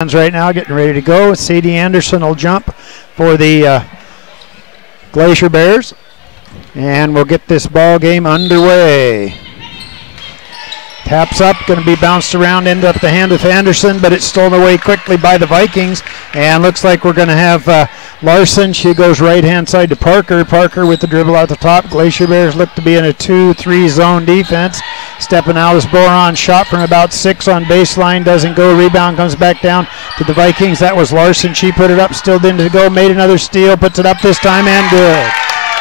Right now, getting ready to go. Sadie Anderson will jump for the Glacier Bears, and we'll get this ball game underway. Taps up, going to be bounced around, end up the hand with Anderson, but it's stolen away quickly by the Vikings, and looks like we're going to have Larson. She goes right-hand side to Parker. Parker with the dribble out the top. Glacier Bears look to be in a 2-3 zone defense. Stepping out is Boron. Shot from about 6 on baseline. Doesn't go. Rebound comes back down to the Vikings. That was Larson. She put it up. Still didn't go. Made another steal. Puts it up this time and good.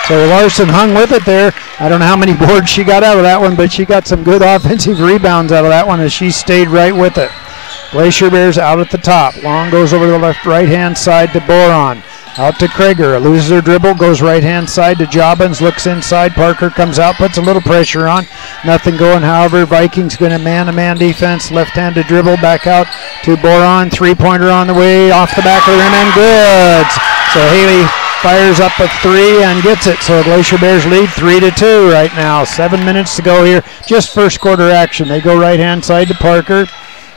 So Larson hung with it there. I don't know how many boards she got out of that one, but she got some good offensive rebounds out of that one as she stayed right with it. Glacier Bears out at the top. Long goes over to the left right-hand side to Boron. Out to Krager, loses her dribble, goes right-hand side to Jobbins, looks inside, Parker comes out, puts a little pressure on. Nothing going, however, Vikings going to man-to-man defense, left-handed dribble, back out to Boron, three-pointer on the way, off the back of the rim, and good. So Haley fires up a 3 and gets it. So Glacier Bears lead 3-2 right now. 7 minutes to go here, just first quarter action. They go right-hand side to Parker.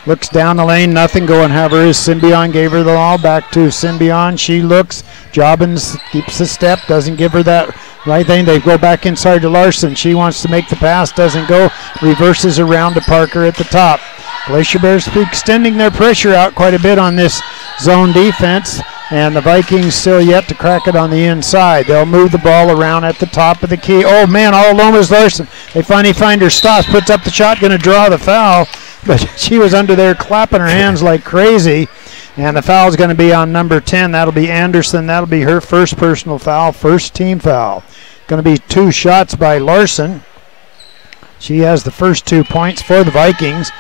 Looks down the lane, nothing going, however, is Symbion gave her the ball, back to Symbion. She looks, Jobbins keeps the step, doesn't give her that right thing. They go back inside to Larson. She wants to make the pass, doesn't go, reverses around to Parker at the top. Glacier Bears extending their pressure out quite a bit on this zone defense, and the Vikings still yet to crack it on the inside. They'll move the ball around at the top of the key. Oh man, all alone is Larson. They finally find her stops, puts up the shot, going to draw the foul. But she was under there clapping her hands like crazy. And the foul is going to be on number 10. That'll be Anderson. That'll be her first personal foul, first team foul. Going to be 2 shots by Larson. She has the first 2 points for the Vikings.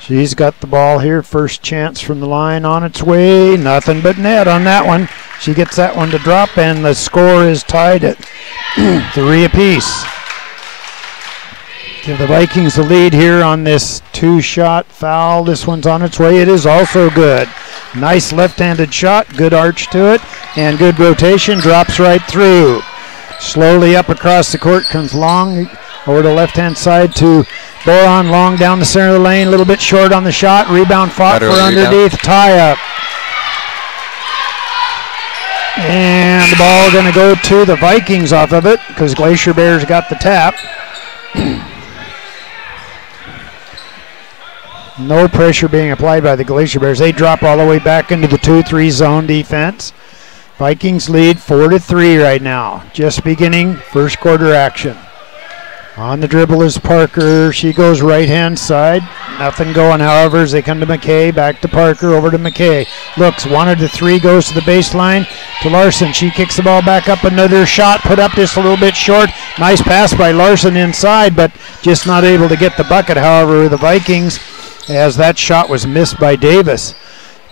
She's got the ball here. First chance from the line on its way. Nothing but net on that one. She gets that one to drop, and the score is tied at 3 apiece. Give the Vikings the lead here on this 2-shot foul. This one's on its way. It is also good. Nice left-handed shot, good arch to it, and good rotation. Drops right through. Slowly up across the court comes Long over the left-hand side to Boron. Long down the center of the lane, a little bit short on the shot. Rebound fought for underneath. Tie-up. And the ball going to go to the Vikings off of it because Glacier Bears got the tap. No pressure being applied by the Glacier Bears. They drop all the way back into the 2-3 zone defense. Vikings lead 4-3 right now. Just beginning first quarter action. On the dribble is Parker. She goes right-hand side. Nothing going, however, as they come to McKay. Back to Parker, over to McKay. Looks, 1-3, goes to the baseline to Larson. She kicks the ball back up. Another shot put up just a little bit short. Nice pass by Larson inside, but just not able to get the bucket, however, the Vikings, as that shot was missed by Davis.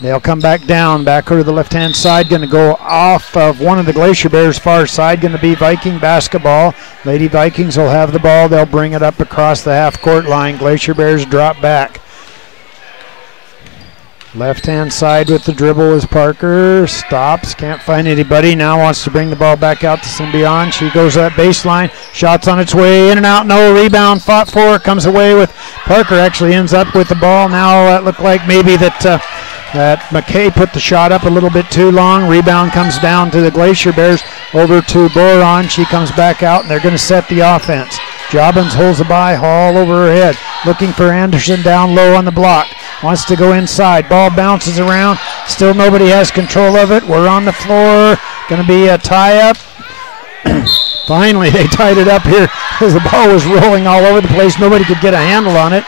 They'll come back down, back over to the left-hand side, going to go off of one of the Glacier Bears' far side, going to be Viking basketball. Lady Vikings will have the ball. They'll bring it up across the half-court line. Glacier Bears drop back. Left-hand side with the dribble is Parker. Stops, can't find anybody. Now wants to bring the ball back out to Symbion. She goes to that baseline. Shots on its way, in and out, no rebound. Fought for, comes away with Parker. Actually ends up with the ball. Now it looked like maybe that McKay put the shot up a little bit too long. Rebound comes down to the Glacier Bears over to Boron. She comes back out, and they're going to set the offense. Jobbins holds the by, Hall over her head. Looking for Anderson down low on the block. Wants to go inside. Ball bounces around. Still nobody has control of it. We're on the floor. Going to be a tie-up. Finally, they tied it up here as the ball was rolling all over the place. Nobody could get a handle on it.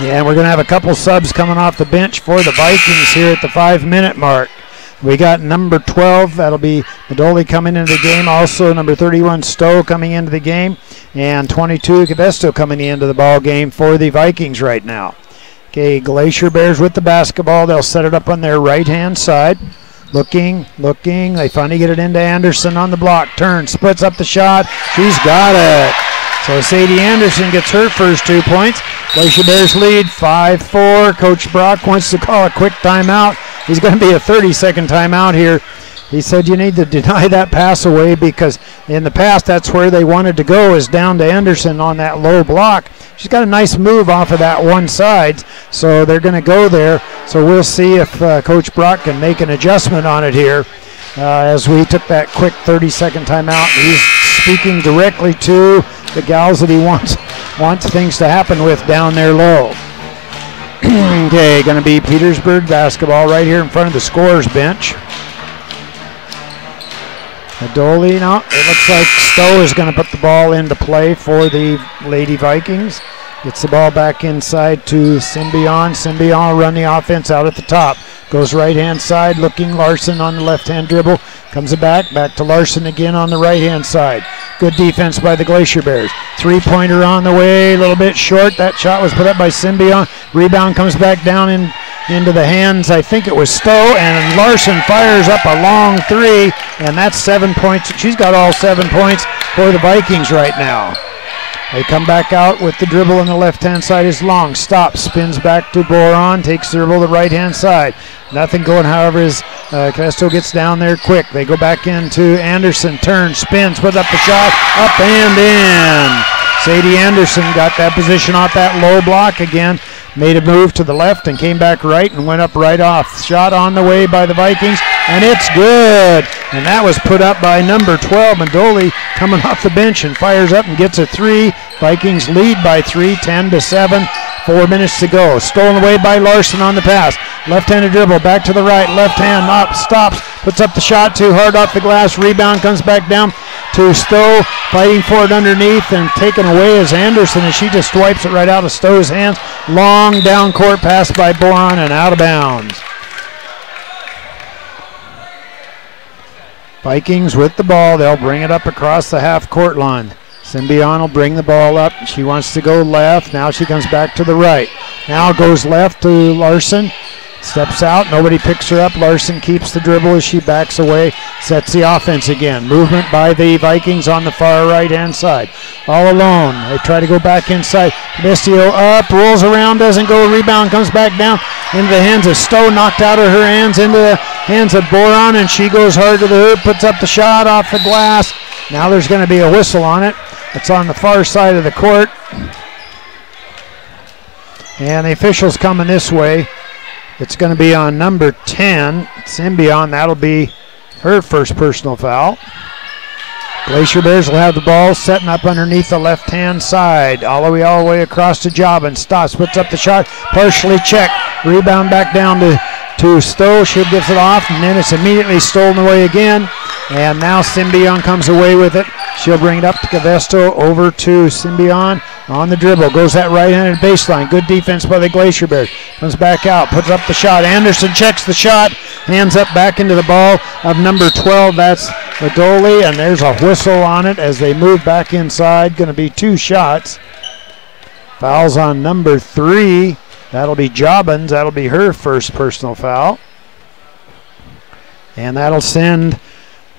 Yeah, we're going to have a couple subs coming off the bench for the Vikings here at the 5-minute mark. We got number 12, that'll be Madoli coming into the game. Also number 31, Stowe coming into the game. And 22, Cabesto coming into the ball game for the Vikings right now. Okay, Glacier Bears with the basketball. They'll set it up on their right-hand side. Looking. They finally get it into Anderson on the block. Turns, splits up the shot. She's got it. So Sadie Anderson gets her first 2 points. Glacier Bears lead 5-4. Coach Brock wants to call a quick timeout. He's going to be a 30-second timeout here He said you need to deny that pass away because in the past that's where they wanted to go, is down to Anderson on that low block. She's got a nice move off of that one side, so they're going to go there. So we'll see if Coach Brock can make an adjustment on it here as we took that quick 30-second timeout. He's speaking directly to the gals that he wants things to happen with down there low. Okay, going to be Petersburg basketball right here in front of the scorer's bench. Adoli, no, it looks like Stowe is going to put the ball into play for the Lady Vikings. Gets the ball back inside to Symbion. Symbion will run the offense out at the top. Goes right-hand side, looking Larson on the left-hand dribble. Comes it back to Larson again on the right-hand side. Good defense by the Glacier Bears. Three-pointer on the way, a little bit short. That shot was put up by Symbion. Rebound comes back down into the hands, I think it was Stowe, and Larson fires up a long three, and that's 7 points. She's got all 7 points for the Vikings right now. They come back out with the dribble on the left-hand side is Long. Stops, spins back to Boron, takes the dribble to the right-hand side. Nothing going, however, as Casto gets down there quick. They go back into Anderson, turns, spins, put up the shot, up and in. Sadie Anderson got that position off that low block again. Made a move to the left and came back right and went up right off. Shot on the way by the Vikings, and it's good. And that was put up by number 12, Mandoli, coming off the bench and fires up and gets a three. Vikings lead by 3, 10-7. 4 minutes to go. Stolen away by Larson on the pass. Left-handed dribble, back to the right. Left hand up, stops, puts up the shot too hard off the glass. Rebound comes back down to Stowe, fighting for it underneath and taken away as Anderson, as she just wipes it right out of Stowe's hands. Long down court pass by Boron and out of bounds. Vikings with the ball. They'll bring it up across the half-court line. Symbion will bring the ball up. She wants to go left. Now she comes back to the right. Now goes left to Larson. Steps out. Nobody picks her up. Larson keeps the dribble as she backs away. Sets the offense again. Movement by the Vikings on the far right-hand side. All alone. They try to go back inside. Mistio up. Rolls around. Doesn't go. Rebound comes back down into the hands of Stowe. Knocked out of her hands into the hands of Boron. And she goes hard to the hoop. Puts up the shot off the glass. Now there's going to be a whistle on it. It's on the far side of the court. And the official's coming this way. It's going to be on number 10, Symbion. That'll be her first personal foul. Glacier Bears will have the ball setting up underneath the left-hand side. All the way across to Jobbins. Stops, puts up the shot, partially checked. Rebound back down to Stowe. She gives it off, and then it's immediately stolen away again. And now Symbion comes away with it. She'll bring it up to Cavesto, over to Symbion on the dribble. Goes that right-handed baseline. Good defense by the Glacier Bears. Comes back out, puts up the shot. Anderson checks the shot. Hands up back into the ball of number 12. That's Ladoli, and there's a whistle on it as they move back inside. Going to be 2 shots. Fouls on number 3. That'll be Jobbins. That'll be her first personal foul. And that'll send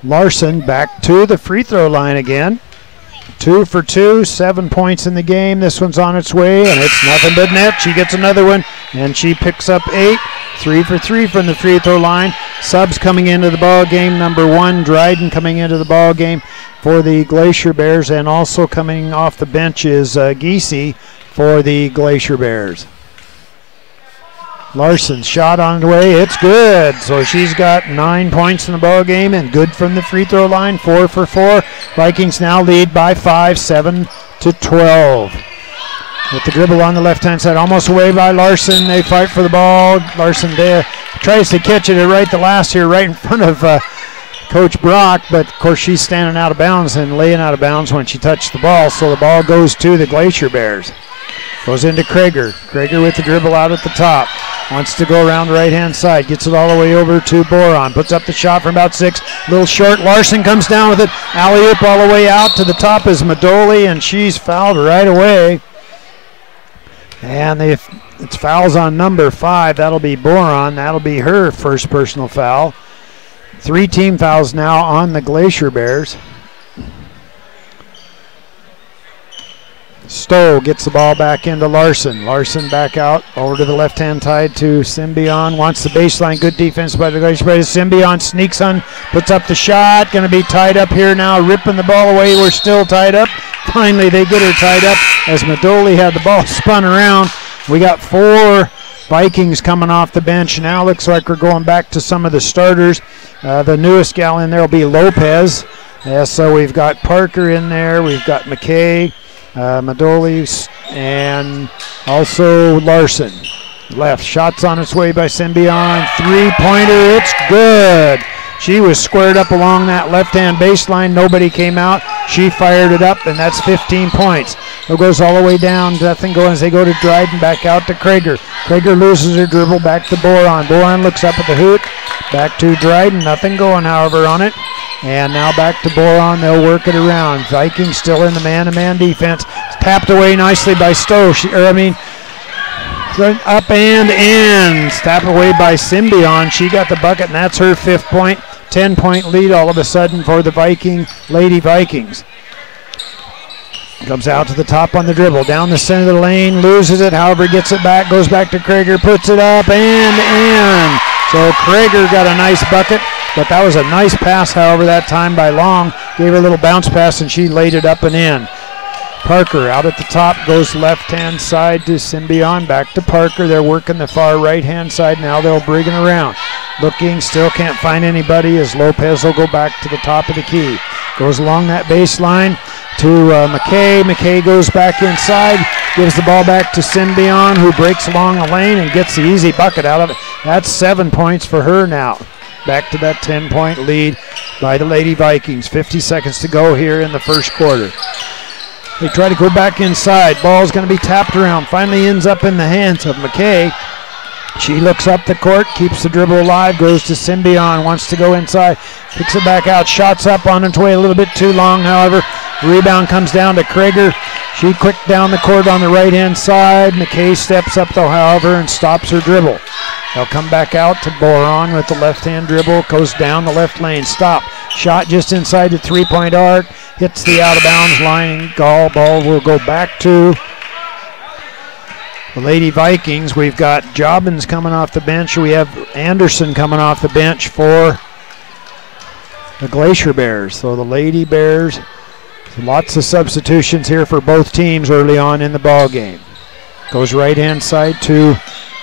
Larson back to the free throw line again. 2 for 2, 7 points in the game. This one's on its way, and it's nothing but net. She gets another one, and she picks up 8. 3 for 3 from the free throw line. Subs coming into the ball game. Number 1, Dryden, coming into the ball game for the Glacier Bears, and also coming off the bench is Giese for the Glacier Bears. Larson's shot on the way. It's good. So she's got 9 points in the ball game and good from the free throw line. 4 for 4. Vikings now lead by 5, 7-12. With the dribble on the left-hand side, almost away by Larson. They fight for the ball. Larson there tries to catch it right the last here, right in front of Coach Brock, but of course she's standing out of bounds and laying out of bounds when she touched the ball. So the ball goes to the Glacier Bears. Goes into Krager. Krager with the dribble out at the top. Wants to go around the right-hand side. Gets it all the way over to Boron. Puts up the shot from about 6. A little short. Larson comes down with it. Alley-oop all the way out to the top is Madoli, and she's fouled right away. And it's fouls on number 5. That'll be Boron. That'll be her first personal foul. 3 team fouls now on the Glacier Bears. Stowe gets the ball back into Larson. Larson back out over to the left-hand side to Symbion. Wants the baseline. Good defense by the Glacier Bears. Symbion sneaks on, puts up the shot. Going to be tied up here now, ripping the ball away. We're still tied up. Finally, they get her tied up as Madoli had the ball spun around. We got 4 Vikings coming off the bench. Now looks like we're going back to some of the starters. The newest gal in there will be Lopez. So we've got Parker in there. We've got McKay. Madoli, and also Larson. Left, shots on its way by Symbion. 3-pointer, it's good. She was squared up along that left-hand baseline. Nobody came out. She fired it up, and that's 15 points. It goes all the way down. Nothing going as they go to Dryden, back out to Krager. Krager loses her dribble, back to Boron. Boron looks up at the hoot. Back to Dryden. Nothing going, however, on it. And now back to Boron. They'll work it around. Vikings still in the man-to-man defense. Tapped away nicely by Stowe. Up and in. Tapped away by Symbion. She got the bucket, and that's her 5th point. 10-point lead all of a sudden for the Lady Vikings. Comes out to the top on the dribble. Down the center of the lane. Loses it. However, gets it back. Goes back to Krager. Puts it up and in. So Krager got a nice bucket. But that was a nice pass, however, that time by Long. Gave her a little bounce pass, and she laid it up and in. Parker out at the top, goes left-hand side to Symbion. Back to Parker. They're working the far right-hand side. Now they'll bring it around. Looking, still can't find anybody as Lopez will go back to the top of the key. Goes along that baseline to McKay. McKay goes back inside, gives the ball back to Symbion, who breaks along the lane and gets the easy bucket out of it. That's 7 points for her now. Back to that 10-point lead by the Lady Vikings. 50 seconds to go here in the first quarter. They try to go back inside. Ball's going to be tapped around. Finally ends up in the hands of McKay. She looks up the court, keeps the dribble alive, goes to Symbion, wants to go inside, picks it back out, shots up on its way a little bit too long, however. Rebound comes down to Krager. She quick down the court on the right-hand side. McKay steps up, though, however, and stops her dribble. They'll come back out to Boron with the left-hand dribble, goes down the left lane, stop. Shot just inside the 3-point arc, hits the out-of-bounds line. Ball will go back to the Lady Vikings. We've got Jobbins coming off the bench. We have Anderson coming off the bench for the Glacier Bears. So the Lady Bears, lots of substitutions here for both teams early on in the ball game. Goes right-hand side to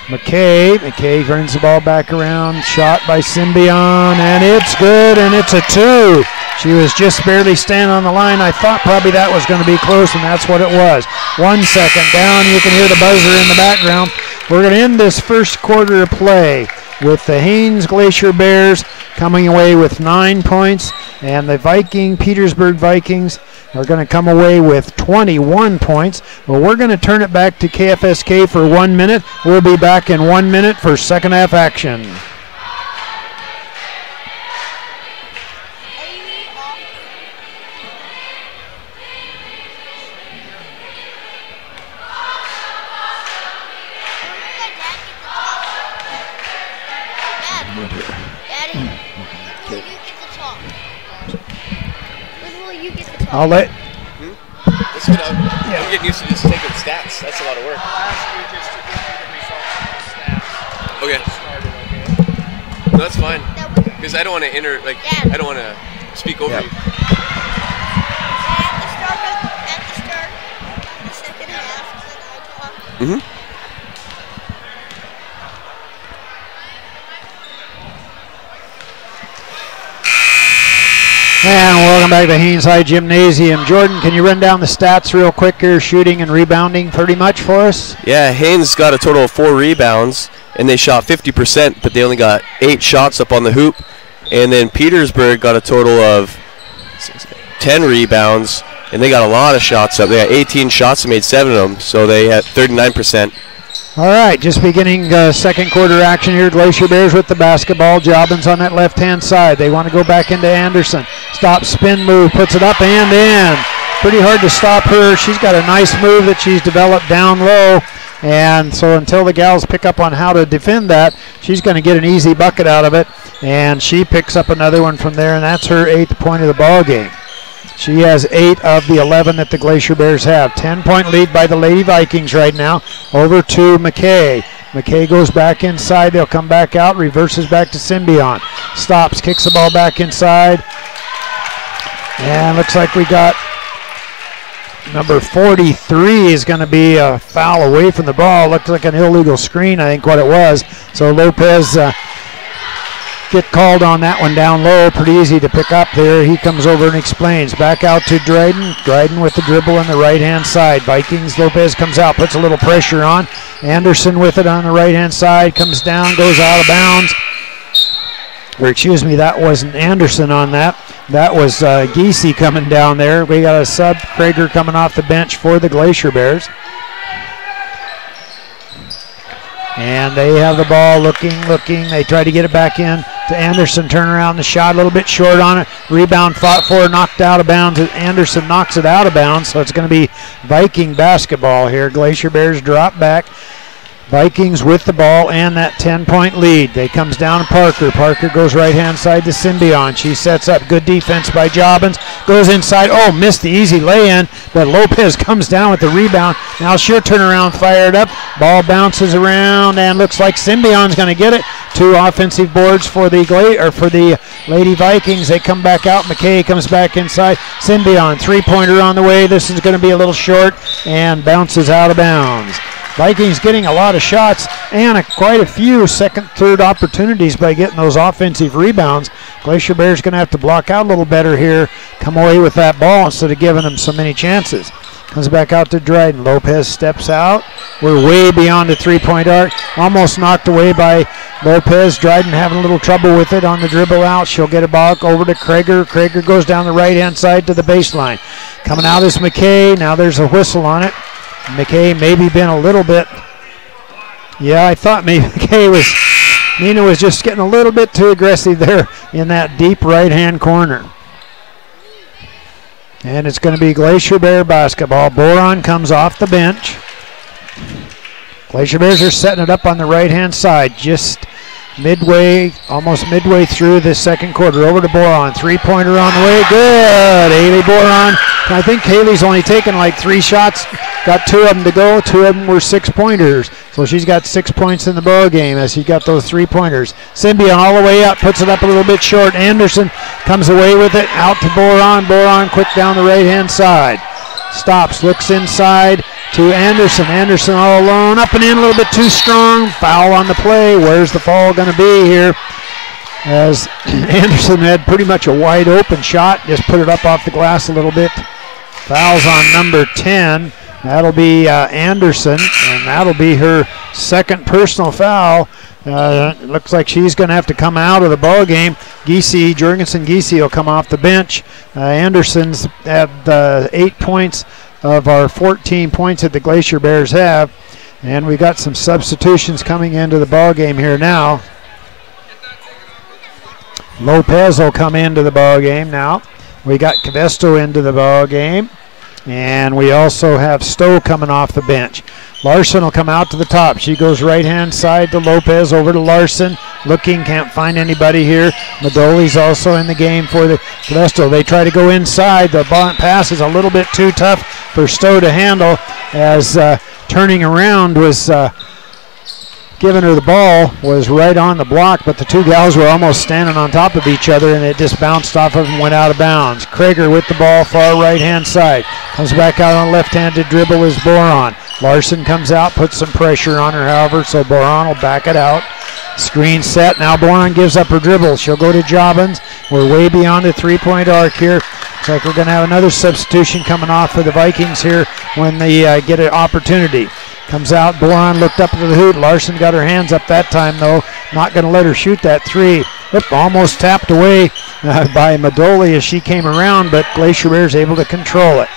McKay. McKay turns the ball back around. Shot by Symbion, and it's good, and it's a 2. She was just barely standing on the line. I thought probably that was going to be close, and that's what it was. 1 second down. You can hear the buzzer in the background. We're going to end this first quarter of play with the Haines Glacier Bears coming away with 9 points, and the Petersburg Vikings are going to come away with 21 points. Well, we're going to turn it back to KFSK for 1 minute. We'll be back in 1 minute for second half action. I'll let. Let's get up. Yeah. I'm getting used to just taking stats. That's a lot of work. Okay. No, that's fine. Because I don't want to I don't want to speak over you. At the start, the second half, then I talk. And welcome back to Haines High Gymnasium. Jordan, can you run down the stats real quick here, shooting and rebounding pretty much for us? Yeah, Haines got a total of 4 rebounds, and they shot 50%, but they only got 8 shots up on the hoop. And then Petersburg got a total of 10 rebounds, and they got a lot of shots up. They got 18 shots and made 7 of them, so they had 39%. All right, just beginning second quarter action here. Glacier Bears with the basketball. Jobbins on that left-hand side. They want to go back into Anderson. Stop, spin move, puts it up and in. Pretty hard to stop her. She's got a nice move that she's developed down low. And so until the gals pick up on how to defend that, she's going to get an easy bucket out of it. And she picks up another one from there, and that's her 8th point of the ball game. She has 8 of the 11 that the Glacier Bears have. 10-point lead by the Lady Vikings right now. Over to McKay. McKay goes back inside. They'll come back out. Reverses back to Symbion. Stops. Kicks the ball back inside. And looks like we got number 43 is going to be a foul away from the ball. Looks like an illegal screen, I think what it was. So Lopez get called on that one down low. Pretty easy to pick up there. He comes over and explains. Back out to Dryden. Dryden with the dribble on the right-hand side. Vikings, Lopez comes out, puts a little pressure on. Anderson with it on the right-hand side. Comes down, goes out of bounds. Or excuse me, that wasn't Anderson on that. That was Giese coming down there. We got a sub, Krager coming off the bench for the Glacier Bears. And they have the ball looking. They try to get it back in to Anderson. Turn around the shot, a little bit short on it. Rebound fought for, knocked out of bounds. Anderson knocks it out of bounds, so it's going to be Viking basketball here. Glacier Bears drop back. Vikings with the ball and that 10-point lead. They comes down to Parker. Parker goes right-hand side to Symbion. She sets up. Good defense by Jobbins. Goes inside. Oh, missed the easy lay-in, but Lopez comes down with the rebound. Now she'll turn around, fired up. Ball bounces around, and looks like Symbion's going to get it. 2 offensive boards for the Lady Vikings. They come back out. McKay comes back inside. Symbion, three-pointer on the way. This is going to be a little short and bounces out of bounds. Vikings getting a lot of shots and quite a few second, third opportunities by getting those offensive rebounds. Glacier Bears going to have to block out a little better here, come away with that ball instead of giving them so many chances. Comes back out to Dryden. Lopez steps out. We're way beyond the three-point arc. Almost knocked away by Lopez. Dryden having a little trouble with it on the dribble out. She'll get a ball over to Krager. Krager goes down the right-hand side to the baseline. Coming out is McKay. Now there's a whistle on it. McKay maybe been a little bit, yeah, I thought maybe Nina was just getting a little bit too aggressive there in that deep right-hand corner. And it's going to be Glacier Bear basketball. Boron comes off the bench. Glacier Bears are setting it up on the right-hand side, just almost midway through this second quarter. Over to Boron, three-pointer on the way, good. Haley Boron, I think Haley's only taken like 3 shots, got 2 of them to go. 2 of them were 6-pointers, so she's got 6 points in the ball game as she got those 3-pointers. Symbion all the way up, puts it up a little bit short. Anderson comes away with it, out to Boron. Boron quick down the right-hand side. Stops, looks inside to Anderson. Anderson all alone, up and in, a little bit too strong. Foul on the play. Where's the foul going to be here? As Anderson had pretty much a wide open shot, just put it up off the glass a little bit. Fouls on number 10. That'll be Anderson, and that'll be her second personal foul. It looks like she's going to have to come out of the ball game. Jorgensen Giese will come off the bench. Anderson's at 8 points of our 14 points that the Glacier Bears have. And we got some substitutions coming into the ball game here now. Lopez will come into the ball game now. We got Cavesto into the ball game. And we also have Stowe coming off the bench. Larson will come out to the top. She goes right-hand side to Lopez, over to Larson. Looking, can't find anybody here. Madoli's also in the game for the Cavesto. They try to go inside. The ball pass is a little bit too tough for Stowe to handle, as turning around was giving her the ball was right on the block, but the 2 gals were almost standing on top of each other, and it just bounced off of them and went out of bounds. Krager with the ball, far right-hand side. Comes back out on left-handed dribble is Boron. Larson comes out, puts some pressure on her, however, so Boron will back it out. Screen set. Now Boron gives up her dribble. She'll go to Jobbins. We're way beyond the three-point arc here. Looks like we're going to have another substitution coming off for the Vikings here when they get an opportunity. Comes out, Boron looked up to the hoop. Larson got her hands up that time, though. Not going to let her shoot that 3. Almost tapped away by Madoli as she came around, but Glacier Bears able to control it.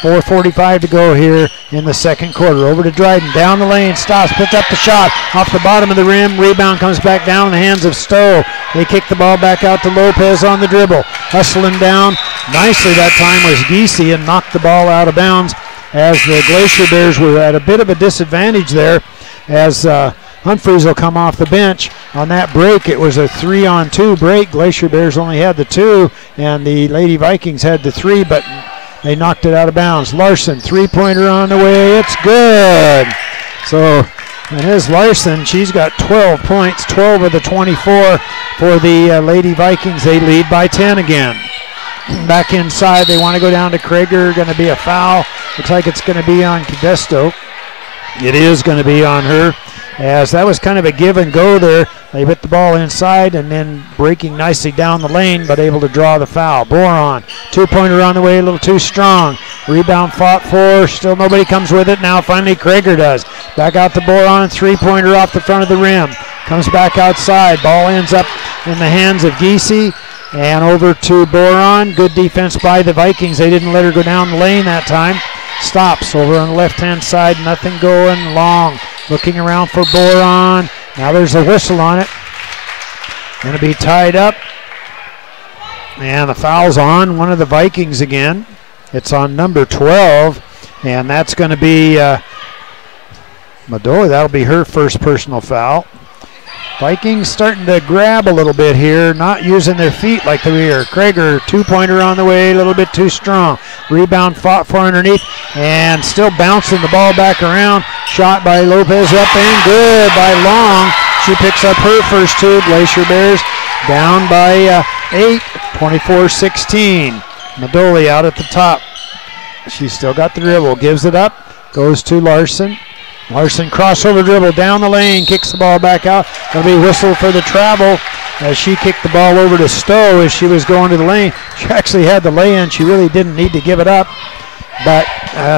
4:45 to go here in the second quarter. Over to Dryden, down the lane, stops, puts up the shot, off the bottom of the rim, rebound comes back down in the hands of Stowe. They kick the ball back out to Lopez on the dribble. Hustling down nicely that time was Giese and knocked the ball out of bounds, as the Glacier Bears were at a bit of a disadvantage there, as Humphreys will come off the bench. on that break. It was a 3-on-2 break. Glacier Bears only had the 2, and the Lady Vikings had the 3, but they knocked it out of bounds. Larson, three-pointer on the way. It's good. So, and here's Larson. She's got 12 points, 12 of the 24 for the Lady Vikings. They lead by 10 again. Back inside, they want to go down to Krager. Going to be a foul. Looks like it's going to be on Cadesto. It is going to be on her, as that was kind of a give and go there. They hit the ball inside and then breaking nicely down the lane, but able to draw the foul. Boron, two-pointer on the way, a little too strong. Rebound fought for, still nobody comes with it. Now finally Krager does. Back out to Boron, three-pointer off the front of the rim. Comes back outside, ball ends up in the hands of Giese. And over to Boron. Good defense by the Vikings. They didn't let her go down the lane that time. Stops over on the left-hand side. Nothing going. Long. Looking around for Boron. Now there's a whistle on it. Going to be tied up. And the foul's on one of the Vikings again. It's on number 12. And that's going to be Madoli. That'll be her first personal foul. Vikings starting to grab a little bit here, not using their feet like they were. Krager, two-pointer on the way, a little bit too strong. Rebound fought for underneath, and still bouncing the ball back around. Shot by Lopez, up and good by Long. She picks up her first two. Glacier Bears down by 8, 24-16. Madoli out at the top. She's still got the dribble, gives it up, goes to Larson. Larson crossover dribble down the lane, kicks the ball back out. Going to be whistled for the travel as she kicked the ball over to Stowe as she was going to the lane. She actually had the lay-in. She really didn't need to give it up. But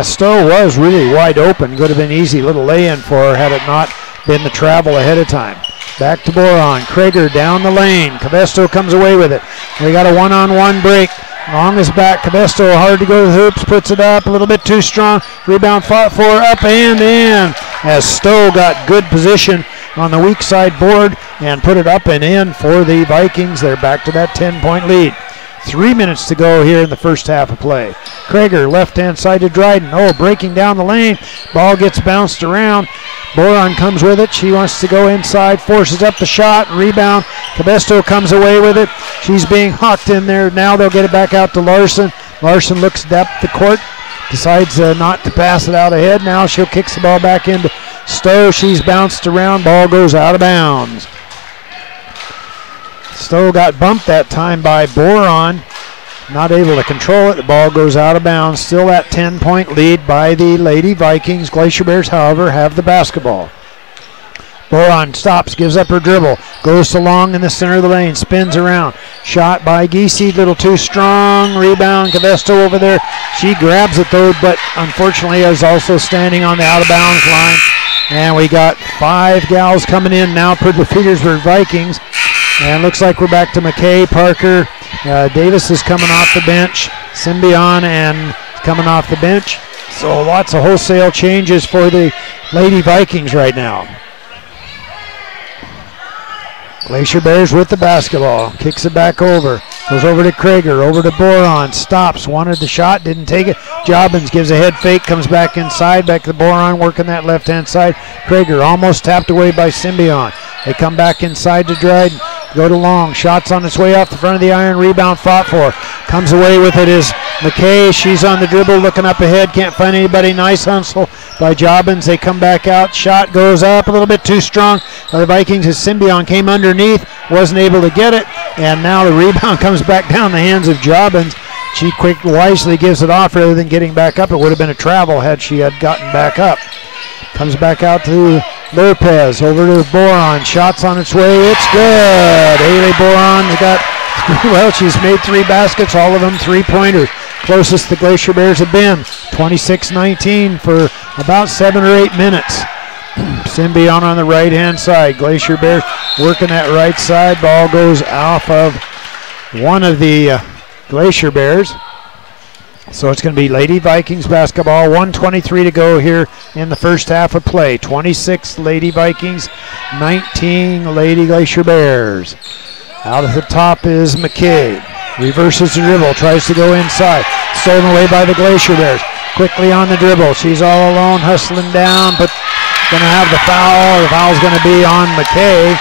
Stowe was really wide open. Could have been easy little lay-in for her had it not been the travel ahead of time. Back to Boron. Krager down the lane. Cabesto comes away with it. We got a one-on-one break. Long is back. Cabesto hard to go to the hoops. Puts it up. A little bit too strong. Rebound fought for. Up and in. As Stowe got good position on the weak side board and put it up and in for the Vikings. They're back to that 10-point lead. 3 minutes to go here in the first half of play. Krager left-hand side to Dryden. Oh, breaking down the lane. Ball gets bounced around. Boron comes with it. She wants to go inside, forces up the shot, rebound. Cabesto comes away with it. She's being hawked in there. Now they'll get it back out to Larson. Larson looks depth the court, decides not to pass it out ahead. Now she'll kick the ball back into Stowe. She's bounced around. Ball goes out of bounds. Stowe got bumped that time by Boron. Not able to control it. The ball goes out of bounds. Still that 10-point lead by the Lady Vikings. Glacier Bears, however, have the basketball. Boron stops, gives up her dribble, goes to Long in the center of the lane, spins around. Shot by Giese, little too strong. Rebound, Cabesto over there. She grabs it though, but unfortunately is also standing on the out-of-bounds line. And we got 5 gals coming in now for the Petersburg Vikings. And looks like we're back to McKay, Parker. Davis is coming off the bench. Symbion and coming off the bench. So lots of wholesale changes for the Lady Vikings right now. Glacier Bears with the basketball. Kicks it back over. Goes over to Krager. Over to Boron. Stops. Wanted the shot. Didn't take it. Jobbins gives a head fake. Comes back inside. Back to Boron. Working that left-hand side. Krager almost tapped away by Symbion. They come back inside to Dryden. Go to Long. Shots on its way off the front of the iron. Rebound fought for. Comes away with it is McKay. She's on the dribble looking up ahead. Can't find anybody. Nice hustle by Jobbins. They come back out. Shot goes up a little bit too strong. The Vikings, as Symbion came underneath. Wasn't able to get it. And now the rebound comes back down the hands of Jobbins. She wisely gives it off rather than getting back up. It would have been a travel had she had gotten back up. Comes back out to Lopez, over to Boron. Shots on its way. It's good. Haley Boron she's made 3 baskets, all of them 3-pointers. Closest the Glacier Bears have been. 26-19 for about 7 or 8 minutes. Symbion on the right-hand side. Glacier Bears working that right side. Ball goes off of one of the Glacier Bears. So it's going to be Lady Vikings basketball. 1:23 to go here in the first half of play. 26 Lady Vikings, 19 Lady Glacier Bears. Out at the top is McKay. Reverses the dribble, tries to go inside. Stolen away by the Glacier Bears. Quickly on the dribble. She's all alone, hustling down, but going to have the foul. The foul's going to be on McKay.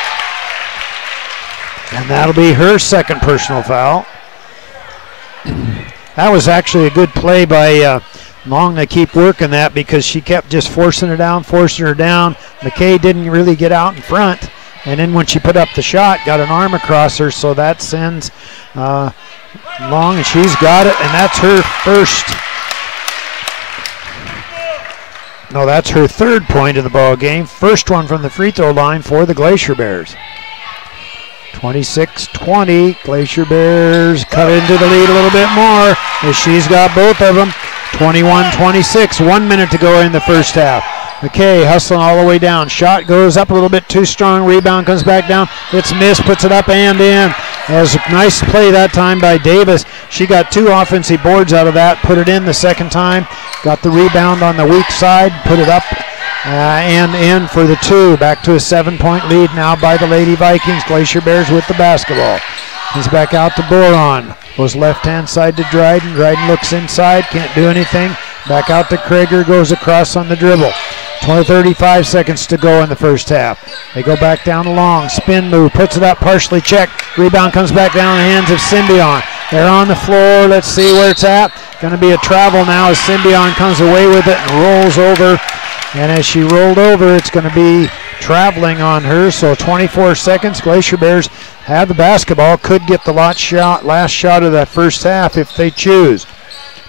And that'll be her second personal foul. That was actually a good play by Long to keep working that because she kept just forcing her down. McKay didn't really get out in front. And then when she put up the shot, got an arm across her, so that sends Long, and she's got it, and that's her first. No, that's her third point of the ball game. First one from the free throw line for the Glacier Bears. 26-20. Glacier Bears cut into the lead a little bit more as she's got both of them. 21-26. 1 minute to go in the first half. McKay hustling all the way down. Shot goes up a little bit too strong. Rebound comes back down. It's missed. Puts it up and in. As a nice play that time by Davis. She got 2 offensive boards out of that. Put it in the second time. Got the rebound on the weak side. Put it up and in for the 2. Back to a 7-point lead now by the Lady Vikings. Glacier Bears with the basketball. Comes back out to Boron. Goes left-hand side to Dryden. Dryden looks inside. Can't do anything. Back out to Krager. Goes across on the dribble. 35 seconds to go in the first half. They go back down to Long. Spin move. Puts it up. Partially checked. Rebound comes back down in the hands of Symbion. They're on the floor. Let's see where it's at. Going to be a travel now as Symbion comes away with it and rolls over. And as she rolled over, it's going to be traveling on her. So 24 seconds. Glacier Bears have the basketball. Could get the last shot of that first half if they choose.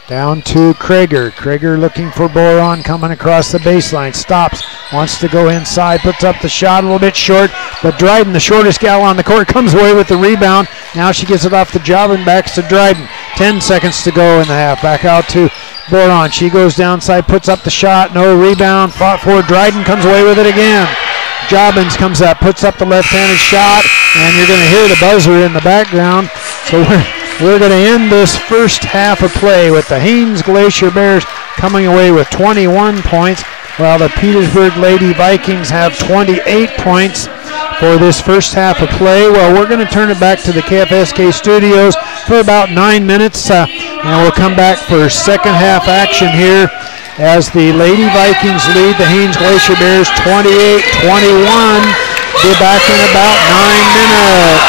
Down to Krager. Krager looking for Boron coming across the baseline. Stops. Wants to go inside. Puts up the shot a little bit short. But Dryden, the shortest gal on the court, comes away with the rebound. Now she gets it off the job and backs to Dryden. 10 seconds to go in the half. Back out to Boron. She goes downside. Puts up the shot. No rebound. Fought for. Dryden comes away with it again. Jobbins comes up. Puts up the left-handed shot. And you're going to hear the buzzer in the background. So we're going to end this first half of play with the Haines Glacier Bears coming away with 21 points, while the Petersburg Lady Vikings have 28 points for this first half of play. Well, we're going to turn it back to the KFSK studios for about 9 minutes, and we'll come back for second half action here as the Lady Vikings lead the Haines Glacier Bears 28-21. Be back in about 9 minutes.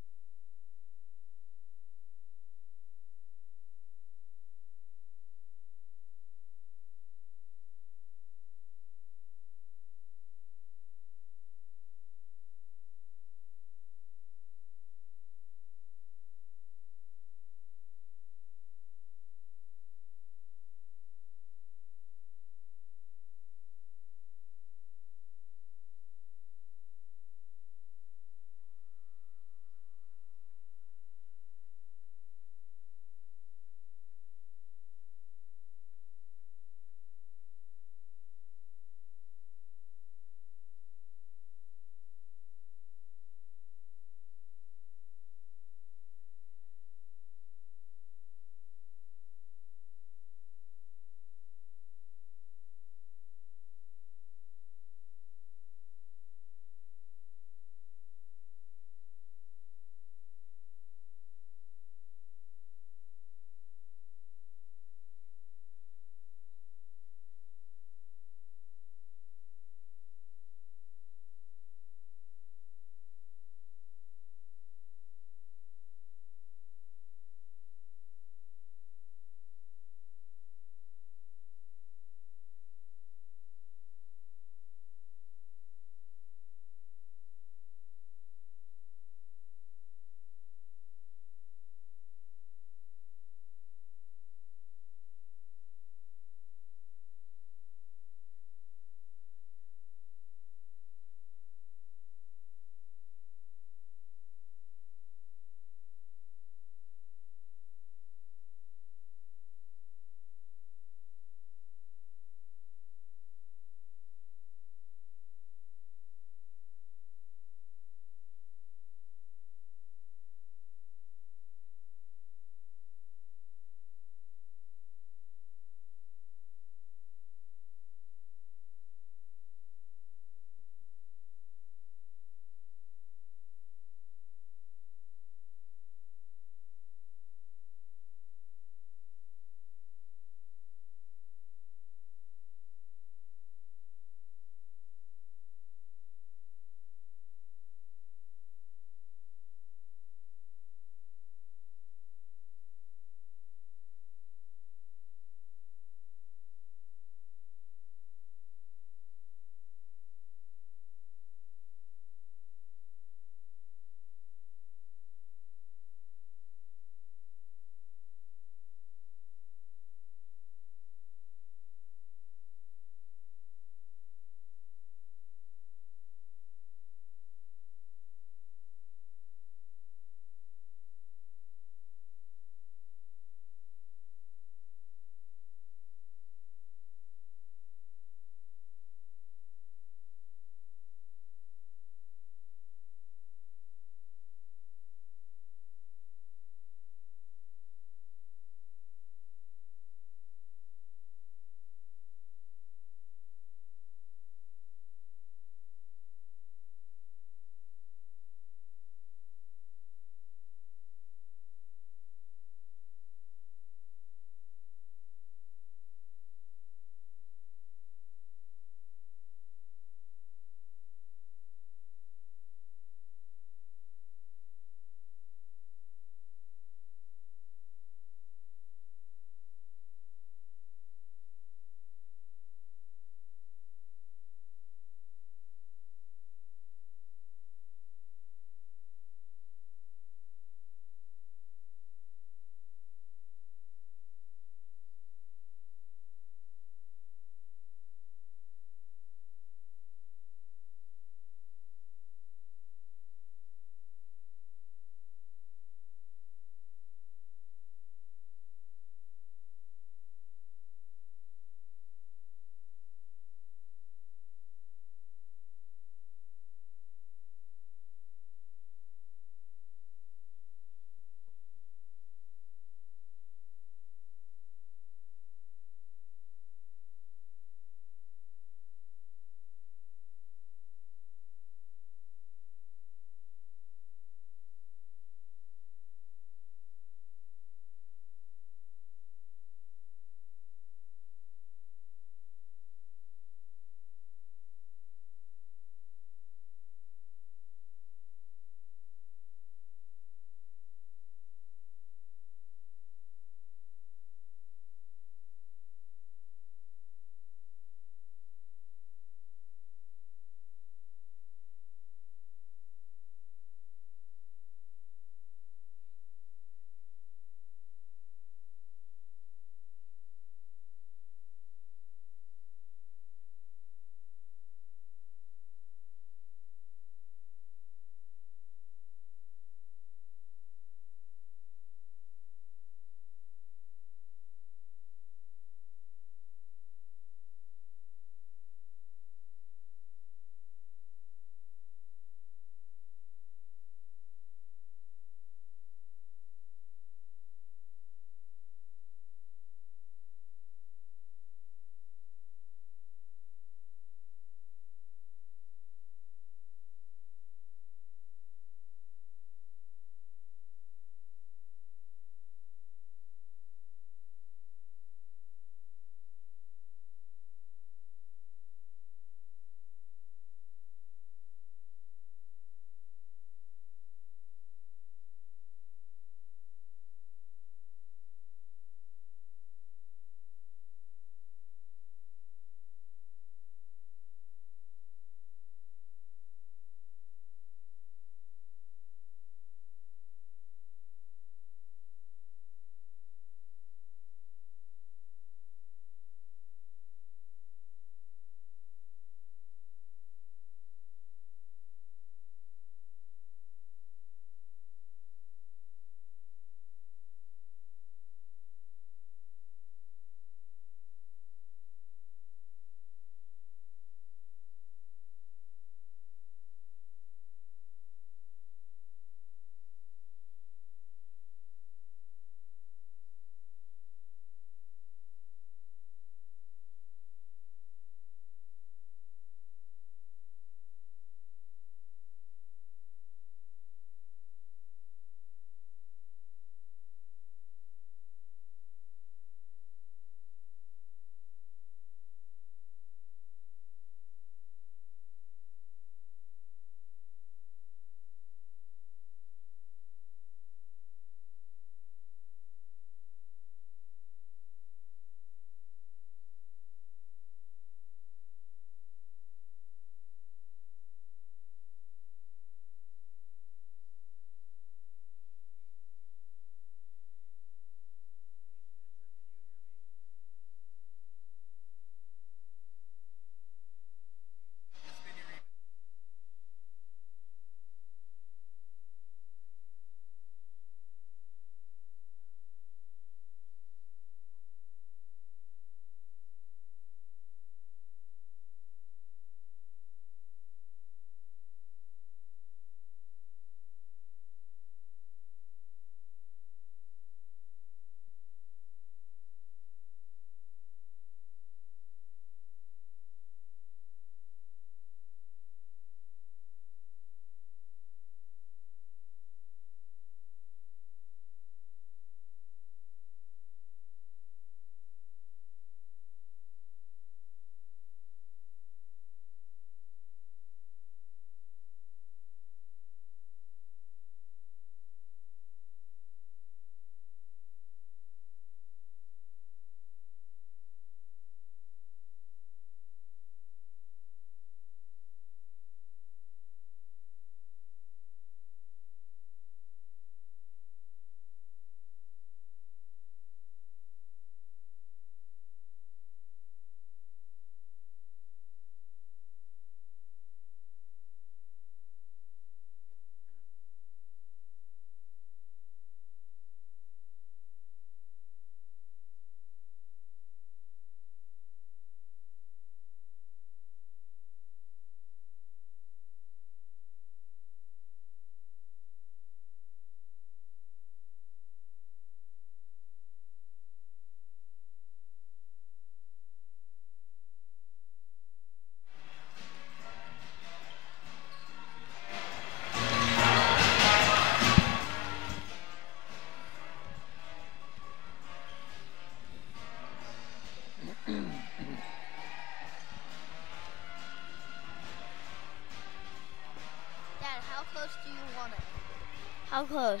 close.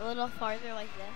A little farther like that.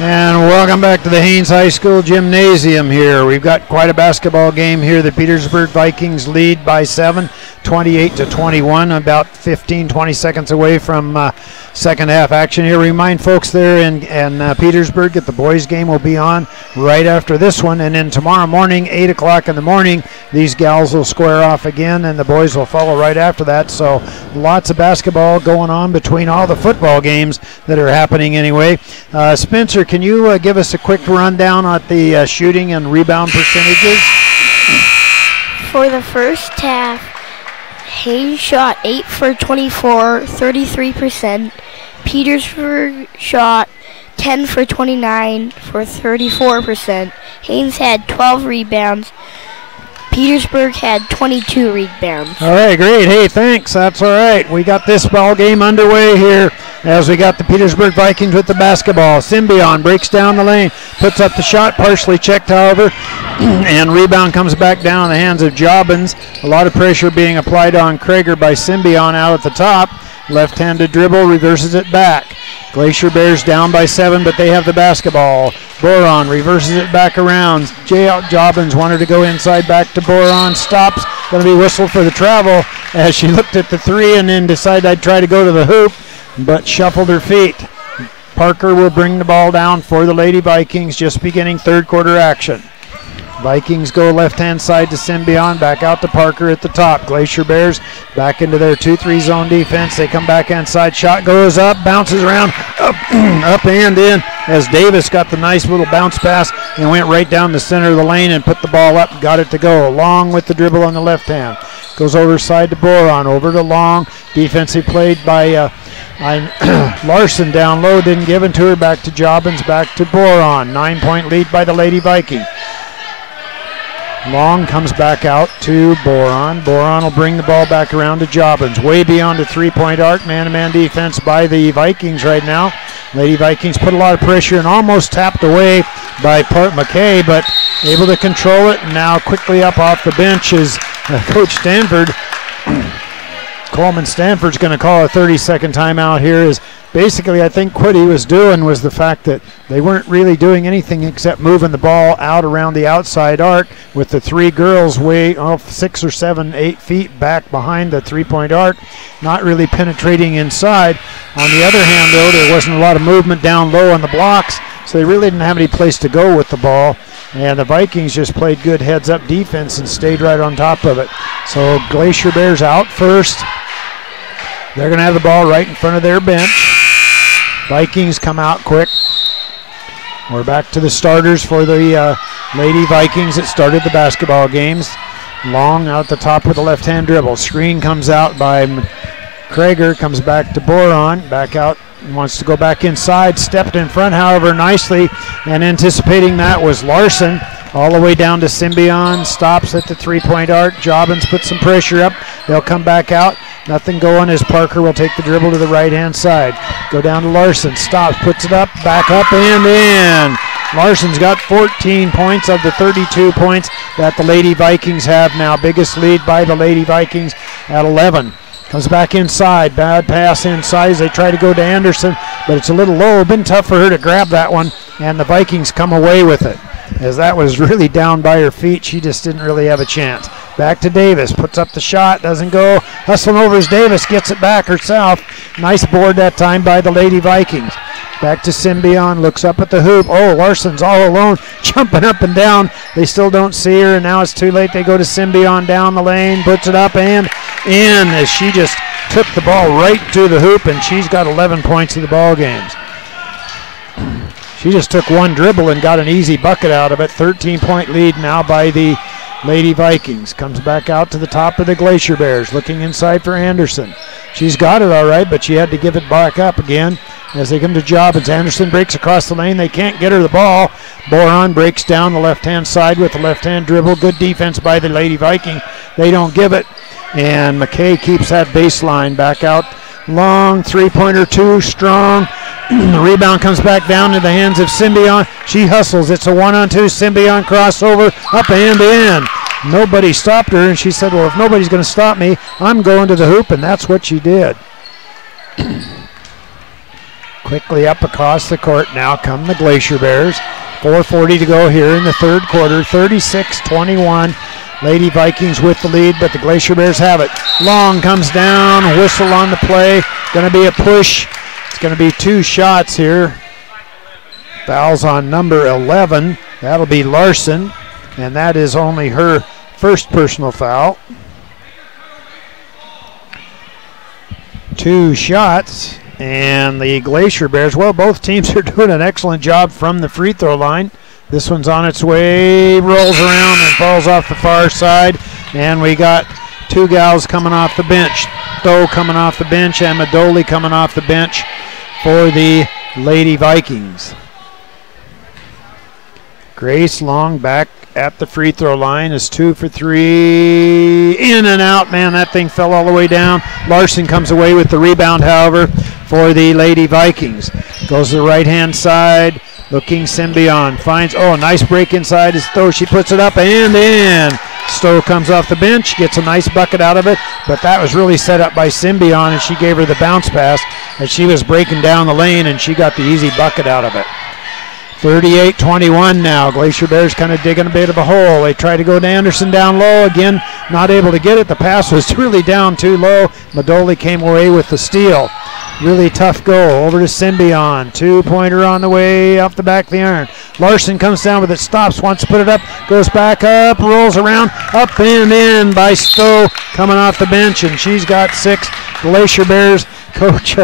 And welcome back to the Haines High School Gymnasium here. We've got quite a basketball game here. The Petersburg Vikings lead by 7, 28-21, about 15-20 seconds away from second half action here. Remind folks there in Petersburg that the boys game will be on right after this one, and then tomorrow morning, 8 o'clock in the morning, these gals will square off again, and the boys will follow right after that. So lots of basketball going on between all the football games that are happening anyway. Spencer, can you give us a quick rundown on the shooting and rebound percentages? For the first half, Haines shot 8 for 24, 33%. Petersburg shot 10 for 29 for 34%. Haines had 12 rebounds. Petersburg had 22 rebounds. All right, great. Hey, thanks. That's all right. We got this ball game underway here as we got the Petersburg Vikings with the basketball. Symbion breaks down the lane, puts up the shot, partially checked, however, and rebound comes back down in the hands of Jobbins. A lot of pressure being applied on Krager by Symbion out at the top. Left-handed dribble, reverses it back. Glacier Bears down by 7, but they have the basketball. Boron reverses it back around. Jobbins wanted to go inside, back to Boron. Stops. Going to be whistled for the travel as she looked at the 3 and then decided I'd try to go to the hoop, but shuffled her feet. Parker will bring the ball down for the Lady Vikings, just beginning third quarter action. Vikings go left-hand side to Symbion, back out to Parker at the top. Glacier Bears back into their 2-3 zone defense. They come back inside. Shot goes up, bounces around, up and in as Davis got the nice little bounce pass and went right down the center of the lane and put the ball up, got it to go. Long with the dribble on the left hand. Goes over side to Boron, over to Long. Defensive played by Larson down low, didn't give it to her. Back to Jobbins, back to Boron. 9-point lead by the Lady Viking. Long comes back out to Boron. Boron will bring the ball back around to Jobbins. Way beyond the three-point arc. Man-to-man defense by the Vikings right now. Lady Vikings put a lot of pressure and almost tapped away by McKay, but able to control it. And now quickly up off the bench is Coach Stanford. Coleman Stanford's going to call a 30-second timeout here. Is basically, I think what he was doing was the fact that they weren't really doing anything except moving the ball out around the outside arc with the 3 girls way off 6 or 7, 8 feet back behind the three-point arc, not really penetrating inside. On the other hand, though, there wasn't a lot of movement down low on the blocks, so they really didn't have any place to go with the ball. And the Vikings just played good heads-up defense and stayed right on top of it. So Glacier Bears out first. They're going to have the ball right in front of their bench. Vikings come out quick. We're back to the starters for the Lady Vikings that started the basketball games. Long out the top with the left-hand dribble. Screen comes out by Krager, comes back to Boron. Back out, wants to go back inside. Stepped in front, however, nicely. And anticipating that was Larson. All the way down to Symbion. Stops at the three-point arc. Jobbins puts some pressure up. They'll come back out. Nothing going as Parker will take the dribble to the right-hand side. Go down to Larson. Stops, puts it up, back up, and in. Larson's got 14 points of the 32 points that the Lady Vikings have now. Biggest lead by the Lady Vikings at 11. Comes back inside. Bad pass inside as they try to go to Anderson, but it's a little low. Been tough for her to grab that one, and the Vikings come away with it. As that was really down by her feet, she just didn't really have a chance. Back to Davis, puts up the shot, doesn't go. Hustling over as Davis gets it back herself. Nice board that time by the Lady Vikings. Back to Symbion, looks up at the hoop. Oh, Larson's all alone, jumping up and down. They still don't see her, and now it's too late. They go to Symbion down the lane, puts it up and in as she just took the ball right to the hoop, and she's got 11 points in the ball games. She just took one dribble and got an easy bucket out of it. 13-point lead now by the Lady Vikings. Comes back out to the top of the Glacier Bears, looking inside for Anderson. She's got it all right, but she had to give it back up again. as they come to Jobbins. Anderson breaks across the lane. They can't get her the ball. Boron breaks down the left-hand side with the left-hand dribble. Good defense by the Lady Viking. They don't give it. And McKay keeps that baseline back out. Long three-pointer, too strong. The rebound comes back down to the hands of Symbion. She hustles. It's a 1-on-2. Symbion crossover, up and in. Nobody stopped her, and she said, well, if nobody's going to stop me, I'm going to the hoop, and that's what she did. Quickly up across the court now come the Glacier Bears. 4:40 to go here in the third quarter. 36-21. Lady Vikings with the lead, but the Glacier Bears have it. Long comes down, whistle on the play. Going to be a push. It's going to be 2 shots here. Fouls on number 11. That'll be Larson, and that is only her first personal foul. 2 shots, and the Glacier Bears, well, both teams are doing an excellent job from the free throw line. This one's on its way, rolls around and falls off the far side. And we got 2 gals coming off the bench. Stowe coming off the bench and Madoli coming off the bench for the Lady Vikings. Grace Long back at the free throw line is 2 for 3. In and out, man, that thing fell all the way down. Larson comes away with the rebound, however, for the Lady Vikings. Goes to the right-hand side. Looking Symbion, finds, nice break inside is Stowe. She puts it up and in. Stowe comes off the bench, gets a nice bucket out of it, but that was really set up by Symbion, and she gave her the bounce pass as she was breaking down the lane, and she got the easy bucket out of it. 38-21 now. Glacier Bears kind of digging a bit of a hole. They try to go to Anderson down low. Again, not able to get it. The pass was really down too low. Madoli came away with the steal. Really tough go. Over to Symbion. 2-pointer on the way off the back of the iron. Larson comes down with it, stops, wants to put it up, goes back up, rolls around, up and in by Stowe coming off the bench, and she's got 6. Glacier Bears coach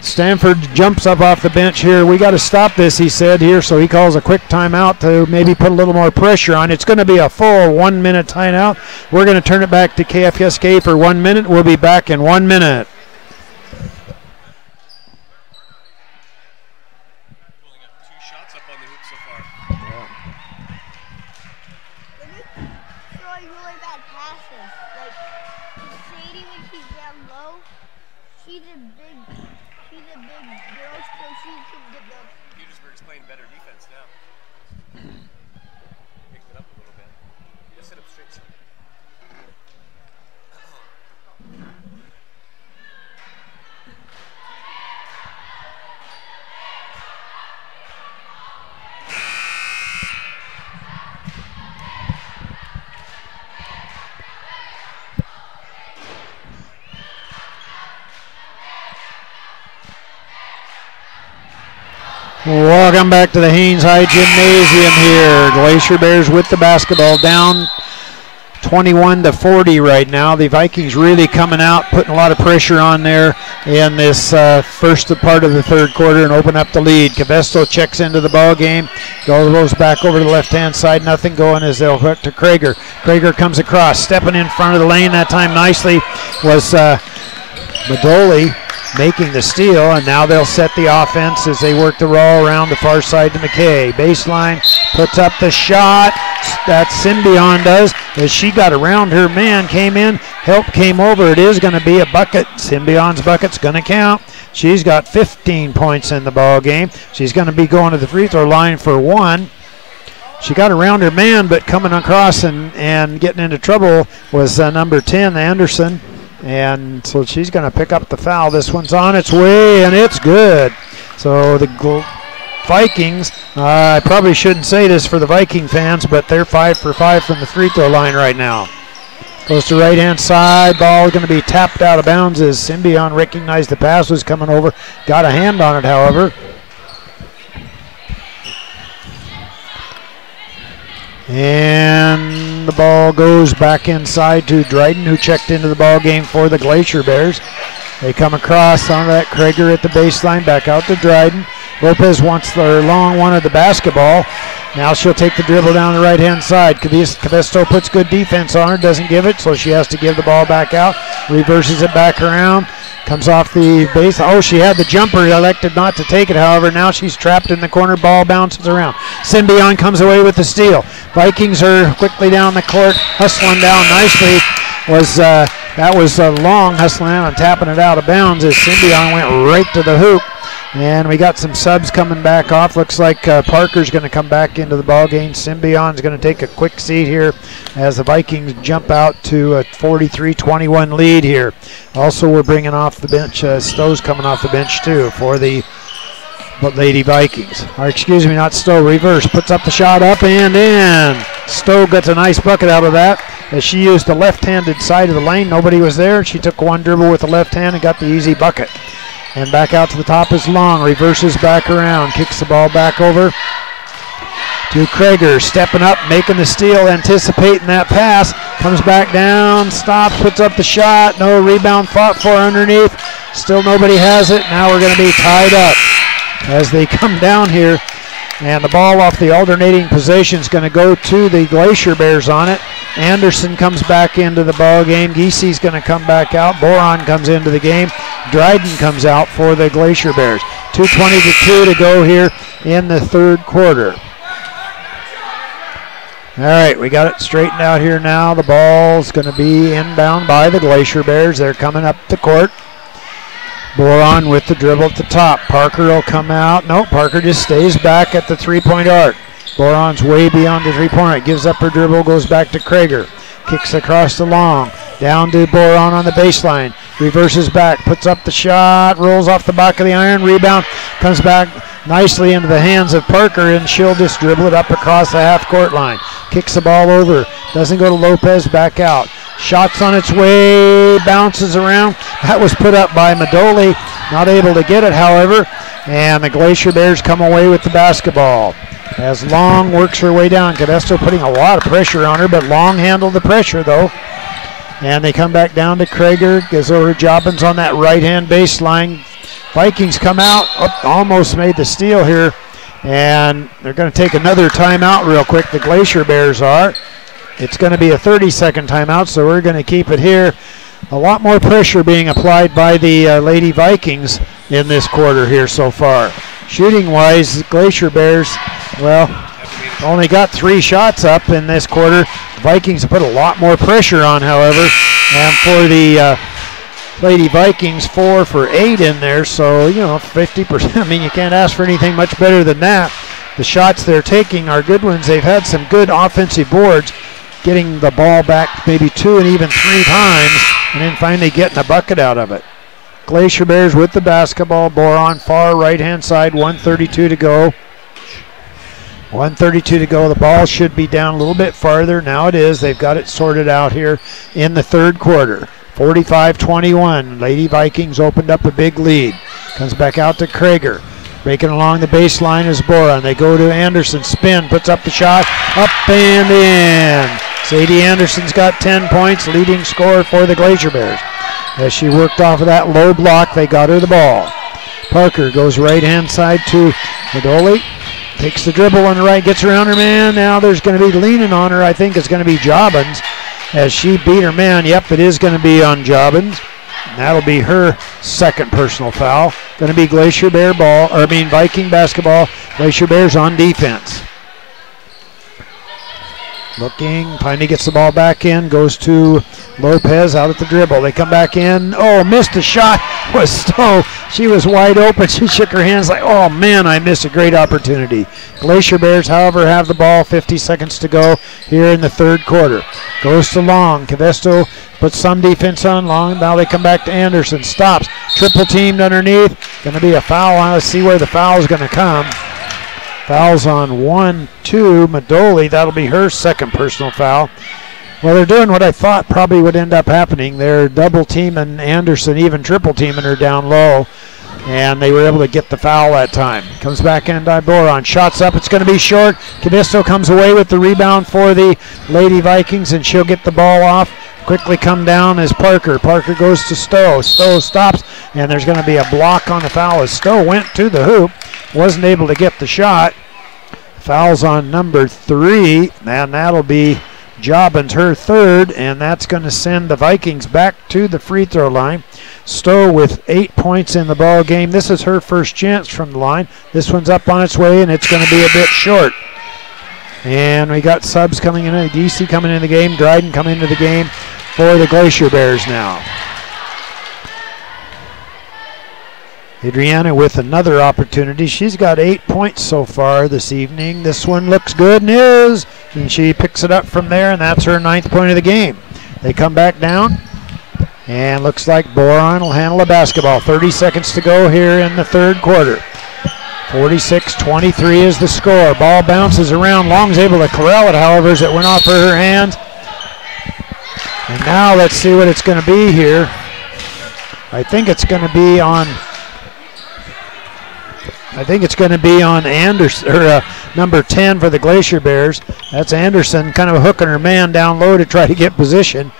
Stanford jumps up off the bench here. We got to stop this, he said here, so he calls a quick timeout to maybe put a little more pressure on. It's going to be a full 1-minute timeout. We're going to turn it back to KFSK for 1 minute. We'll be back in 1 minute. Petersburg's playing better defense now. Picked it up a little bit. Just hit up straight. Welcome back to the Haines High Gymnasium here. Glacier Bears with the basketball, down 21-40 right now. The Vikings really coming out, putting a lot of pressure on there in this first part of the third quarter and open up the lead. Cavesto checks into the ball game, goes back over to the left-hand side. Nothing going as they'll hook to Krager. Krager comes across, stepping in front of the lane that time nicely was Madoli, making the steal, and now they'll set the offense as they work the roll around the far side to McKay. Baseline, puts up the shot. That Symbion does, as she got around her man, came in, help came over. It is going to be a bucket. Symbion's bucket's going to count. She's got 15 points in the ball game. She's going to be going to the free throw line for 1. She got around her man, but coming across and getting into trouble was number 10, Anderson. And so she's going to pick up the foul. This one's on its way, and it's good. So the Vikings, I probably shouldn't say this for the Viking fans, but they're 5 for 5 from the free throw line right now. Goes to right-hand side. Ball going to be tapped out of bounds as Symbion recognized the pass was coming over. Got a hand on it, however. And the ball goes back inside to Dryden, who checked into the ball game for the Glacier Bears. They come across on that Krager at the baseline, back out to Dryden. Lopez wanted the basketball. Now she'll take the dribble down the right-hand side. Cavesto puts good defense on her, doesn't give it, so she has to give the ball back out. Reverses it back around. Comes off the base. Oh, she had the jumper. Elected not to take it, however. Now she's trapped in the corner. Ball bounces around. Symbion comes away with the steal. Vikings are quickly down the court, hustling down nicely. That was long hustling out and tapping it out of bounds as Symbion went right to the hoop. And we got some subs coming back off. Looks like Parker's going to come back into the ball game. Symbion's going to take a quick seat here as the Vikings jump out to a 43-21 lead here. Also, we're bringing off the bench. Stowe's coming off the bench too for the Lady Vikings. Or excuse me, not Stowe. Reverse. Puts up the shot up and in. Stowe gets a nice bucket out of that as she used the left-handed side of the lane. Nobody was there. She took one dribble with the left hand and got the easy bucket. And back out to the top is Long. Reverses back around. Kicks the ball back over to Krager. Stepping up, making the steal, anticipating that pass. Comes back down, stops, puts up the shot. No rebound fought for underneath. Still nobody has it. Now we're going to be tied up as they come down here. And the ball off the alternating possession is going to go to the Glacier Bears on it. Anderson comes back into the ball game. Giesi's going to come back out. Boron comes into the game. Dryden comes out for the Glacier Bears. 2:22 to go here in the third quarter. All right, we got it straightened out here now. The ball's going to be inbound by the Glacier Bears. They're coming up the court. Boron with the dribble at the top. Parker will come out. No, Parker just stays back at the three-point arc. Boron's way beyond the three-point arc. Gives up her dribble, goes back to Krager. Kicks across the long. Down to Boron on the baseline. Reverses back, puts up the shot, rolls off the back of the iron. Rebound comes back nicely into the hands of Parker, and she'll just dribble it up across the half-court line. Kicks the ball over. Doesn't go to Lopez, back out. Shots on its way, bounces around. That was put up by Madoli. Not able to get it, however. And the Glacier Bears come away with the basketball. As Long works her way down. Cadesto putting a lot of pressure on her, but Long handled the pressure, though. And they come back down to Krager. Gives over Jobbins on that right-hand baseline. Vikings come out. Almost made the steal here. And they're going to take another timeout real quick. The Glacier Bears are. It's going to be a 30-second timeout, so we're going to keep it here. A lot more pressure being applied by the Lady Vikings in this quarter here so far. Shooting-wise, the Glacier Bears, well, only got 3 shots up in this quarter. The Vikings have put a lot more pressure on, however. And for the Lady Vikings, 4 for 8 in there, so, 50%. I mean, you can't ask for anything much better than that. The shots they're taking are good ones. They've had some good offensive boards, getting the ball back maybe 2 and even 3 times, and then finally getting a bucket out of it. Glacier Bears with the basketball. Boron far right-hand side, 1:32 to go. 1:32 to go. The ball should be down a little bit farther. Now it is. They've got it sorted out here in the third quarter. 45-21. Lady Vikings opened up a big lead. Comes back out to Krager. Breaking along the baseline is Boron. They go to Anderson. Spin. Puts up the shot. Up and in. Sadie Anderson's got 10 points. Leading scorer for the Glacier Bears. As she worked off of that low block, they got her the ball. Parker goes right-hand side to Madoli. Takes the dribble on the right. Gets around her man. Now there's going to be leaning on her. I think it's going to be Jobbins as she beat her man. Yep, it is going to be on Jobbins. That'll be her second personal foul. Going to be Glacier Bear ball, or Viking basketball. Glacier Bears on defense. Looking, finally gets the ball back in, goes to Lopez out at the dribble. They come back in. Oh, missed a shot. Was Stowe. She was wide open. She shook her hands like, oh man, I missed a great opportunity. Glacier Bears, however, have the ball. 50 seconds to go here in the third quarter. Goes to Long. Cadesto puts some defense on Long. Now they come back to Anderson. Stops. Triple teamed underneath. Going to be a foul. Let's see where the foul is going to come. Fouls on 1-2. Madoli, that'll be her second personal foul. Well, they're doing what I thought probably would end up happening. They're double teaming Anderson, even triple teaming her down low. And they were able to get the foul that time. Comes back in by Boron. Shots up. It's going to be short. Cadesto comes away with the rebound for the Lady Vikings, and she'll get the ball off. Quickly come down as Parker. Parker goes to Stowe. Stowe stops, and there's going to be a block on the foul as Stowe went to the hoop. Wasn't able to get the shot. Fouls on number 3, and that'll be Jobbins, her third, and that's going to send the Vikings back to the free throw line. Stowe with 8 points in the ball game. This is her first chance from the line. This one's up on its way, and it's going to be a bit short. And we got subs coming in, DC coming into the game, Dryden coming into the game for the Glacier Bears now. Adriana with another opportunity. She's got 8 points so far this evening. This one looks good and she picks it up from there, and that's her 9th point of the game. They come back down, and looks like Boron will handle the basketball. 30 seconds to go here in the third quarter. 46-23 is the score. Ball bounces around. Long's able to corral it, however, as it went off her hands. And now let's see what it's going to be here. I think it's going to be on Anderson, or number 10 for the Glacier Bears. That's Anderson kind of hooking her man down low to try to get position.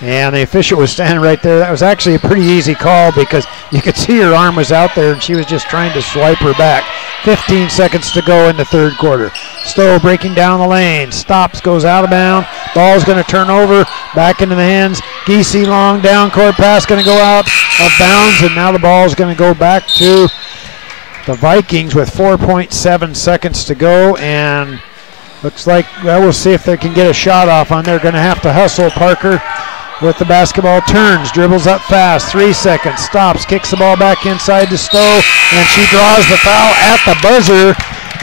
And the official was standing right there. That was actually a pretty easy call because you could see her arm was out there and she was just trying to swipe her back. 15 seconds to go in the third quarter. Stowe breaking down the lane. Stops, goes out of bounds. Ball's going to turn over. Back into the hands. Giese long down court pass going to go out of bounds. And now the ball's going to go back to the Vikings with 4.7 seconds to go. And looks like, well, we'll see if they can get a shot off on there. Going to have to hustle. Parker with the basketball, turns, dribbles up fast, 3 seconds, stops, kicks the ball back inside to Stowe, and she draws the foul at the buzzer.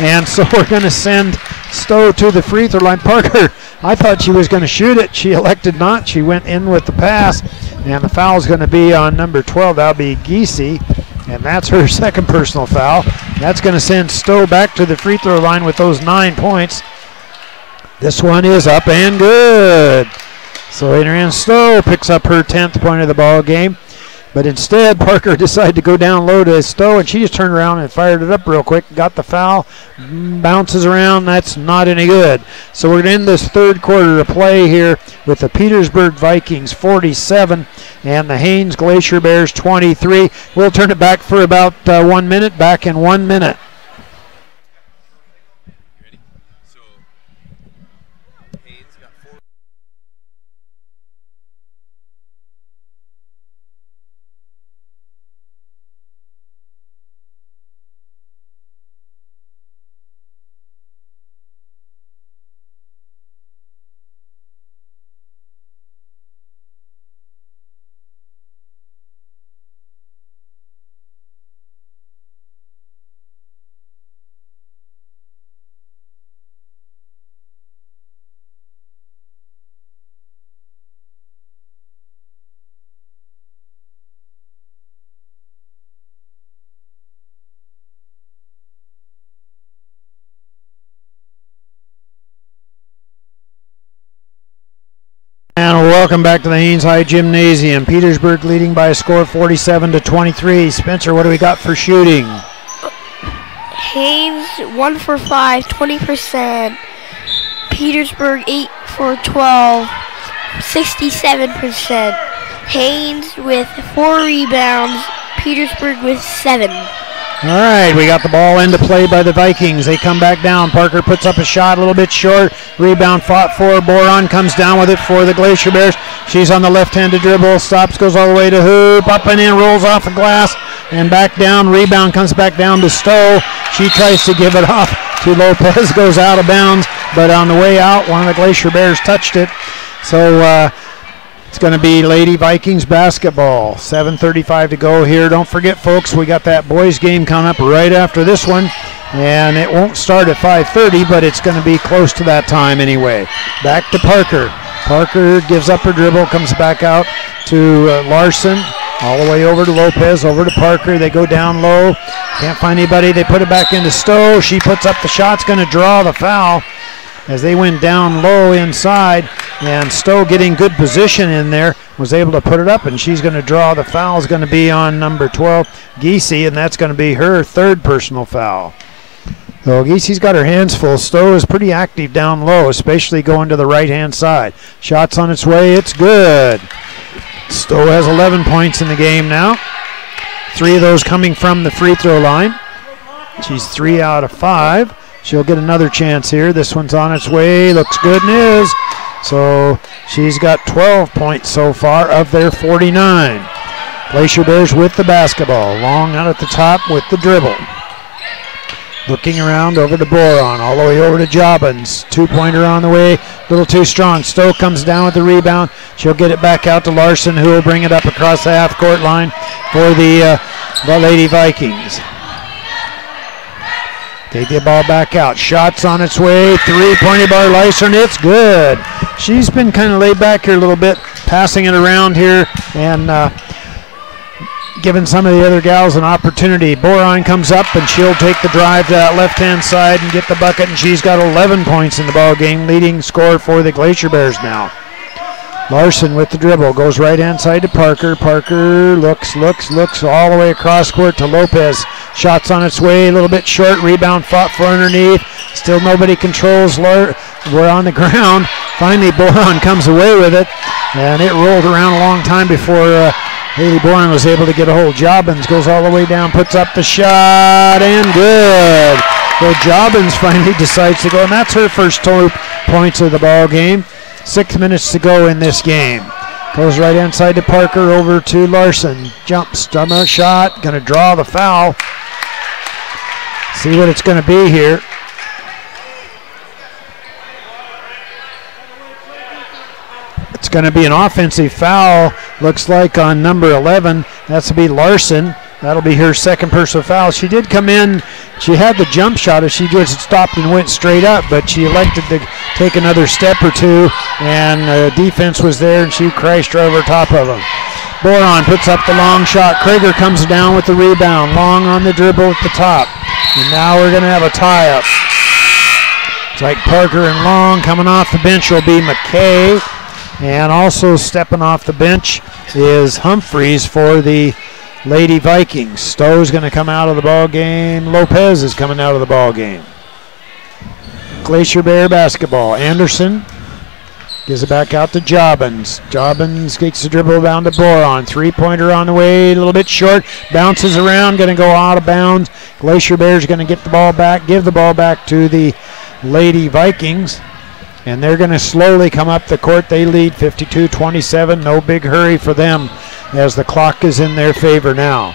And so we're going to send Stowe to the free throw line. Parker, I thought she was going to shoot it. She elected not. She went in with the pass, and the foul is going to be on number 12. That'll be Giese, and that's her second personal foul. That's going to send Stowe back to the free throw line with those 9 points. This one is up and good. So Adrian Stowe picks up her 10th point of the ball game. But instead, Parker decided to go down low to Stowe, and she just turned around and fired it up real quick. Got the foul, bounces around. That's not any good. So we're going to end this third quarter of play here with the Petersburg Vikings 47 and the Haines Glacier Bears 23. We'll turn it back for about 1 minute. Back in 1 minute. And welcome back to the Haines High Gymnasium. Petersburg leading by a score of 47-23. Spencer, what do we got for shooting? Haines 1 for 5, 20%. Petersburg 8 for 12, 67%. Haynes with 4 rebounds, Petersburg with 7. All right, we got the ball into play by the Vikings. They come back down. Parker puts up a shot a little bit short. Rebound fought for. Boron comes down with it for the Glacier Bears. She's on the left-handed dribble. Stops, goes all the way to hoop. Up and in, rolls off the glass. And back down. Rebound comes back down to Stowe. She tries to give it off to Lopez. Goes out of bounds. But on the way out, one of the Glacier Bears touched it. So it's going to be Lady Vikings basketball. 7:35 to go here. Don't forget, folks, we got that boys game coming up right after this one. And it won't start at 5:30, but it's going to be close to that time anyway. Back to Parker. Parker gives up her dribble, comes back out to Larson. All the way over to Lopez, over to Parker. They go down low. Can't find anybody. They put it back into Stowe. She puts up the shot. Going to draw the foul as they went down low inside. And Stowe getting good position in there, was able to put it up, and she's going to draw the foul. Is going to be on number 12, Giese, and that's going to be her third personal foul. So Giese's got her hands full. Stowe is pretty active down low, especially going to the right-hand side. Shots on its way. It's good. Stowe has 11 points in the game now. 3 of those coming from the free throw line. She's 3 out of 5. She'll get another chance here. This one's on its way. Looks good and is. So she's got 12 points so far of their 49. Glacier Bears with the basketball. Long out at the top with the dribble. Looking around over to Boron, all the way over to Jobbins. Two-pointer on the way, a little too strong. Stowe comes down with the rebound. She'll get it back out to Larson, who will bring it up across the half-court line for the Lady Vikings. Take the ball back out. Shots on its way. Three-pointer by Larson. It's good. She's been kind of laid back here a little bit, passing it around here and giving some of the other gals an opportunity. Boron comes up and she'll take the drive to that left-hand side and get the bucket, and she's got 11 points in the ball game, leading scorer for the Glacier Bears now. Larson with the dribble, goes right-hand side to Parker. Parker looks all the way across court to Lopez. Shots on its way, a little bit short. Rebound fought for underneath. Still nobody controls. We're on the ground. Finally, Boron comes away with it, and it rolled around a long time before Haley Bourne was able to get a hold. Jobbins goes all the way down, puts up the shot, and good. So Jobbins finally decides to go, and that's her first 2 points of the ball game. 6 minutes to go in this game. Goes right inside to Parker, over to Larson. Jumps, shot, going to draw the foul. See what it's going to be here. It's going to be an offensive foul, looks like, on number 11. That's to be Larson. That'll be her second personal foul. She did come in. She had the jump shot if she just stopped and went straight up, but she elected to take another step or two, and defense was there, and she crashed right over top of them. Boron puts up the long shot. Krager comes down with the rebound. Long on the dribble at the top. And now we're going to have a tie-up. It's like Parker and Long. Coming off the bench will be McKay. And also stepping off the bench is Humphreys for the Lady Vikings. Stowe's going to come out of the ball game. Lopez is coming out of the ball game. Glacier Bear basketball. Anderson gives it back out to Jobbins. Jobbins gets the dribble down to Boron. Three-pointer on the way, a little bit short. Bounces around, going to go out of bounds. Glacier Bears going to get the ball back, give the ball back to the Lady Vikings. And they're going to slowly come up the court. They lead 52-27. No big hurry for them as the clock is in their favor now.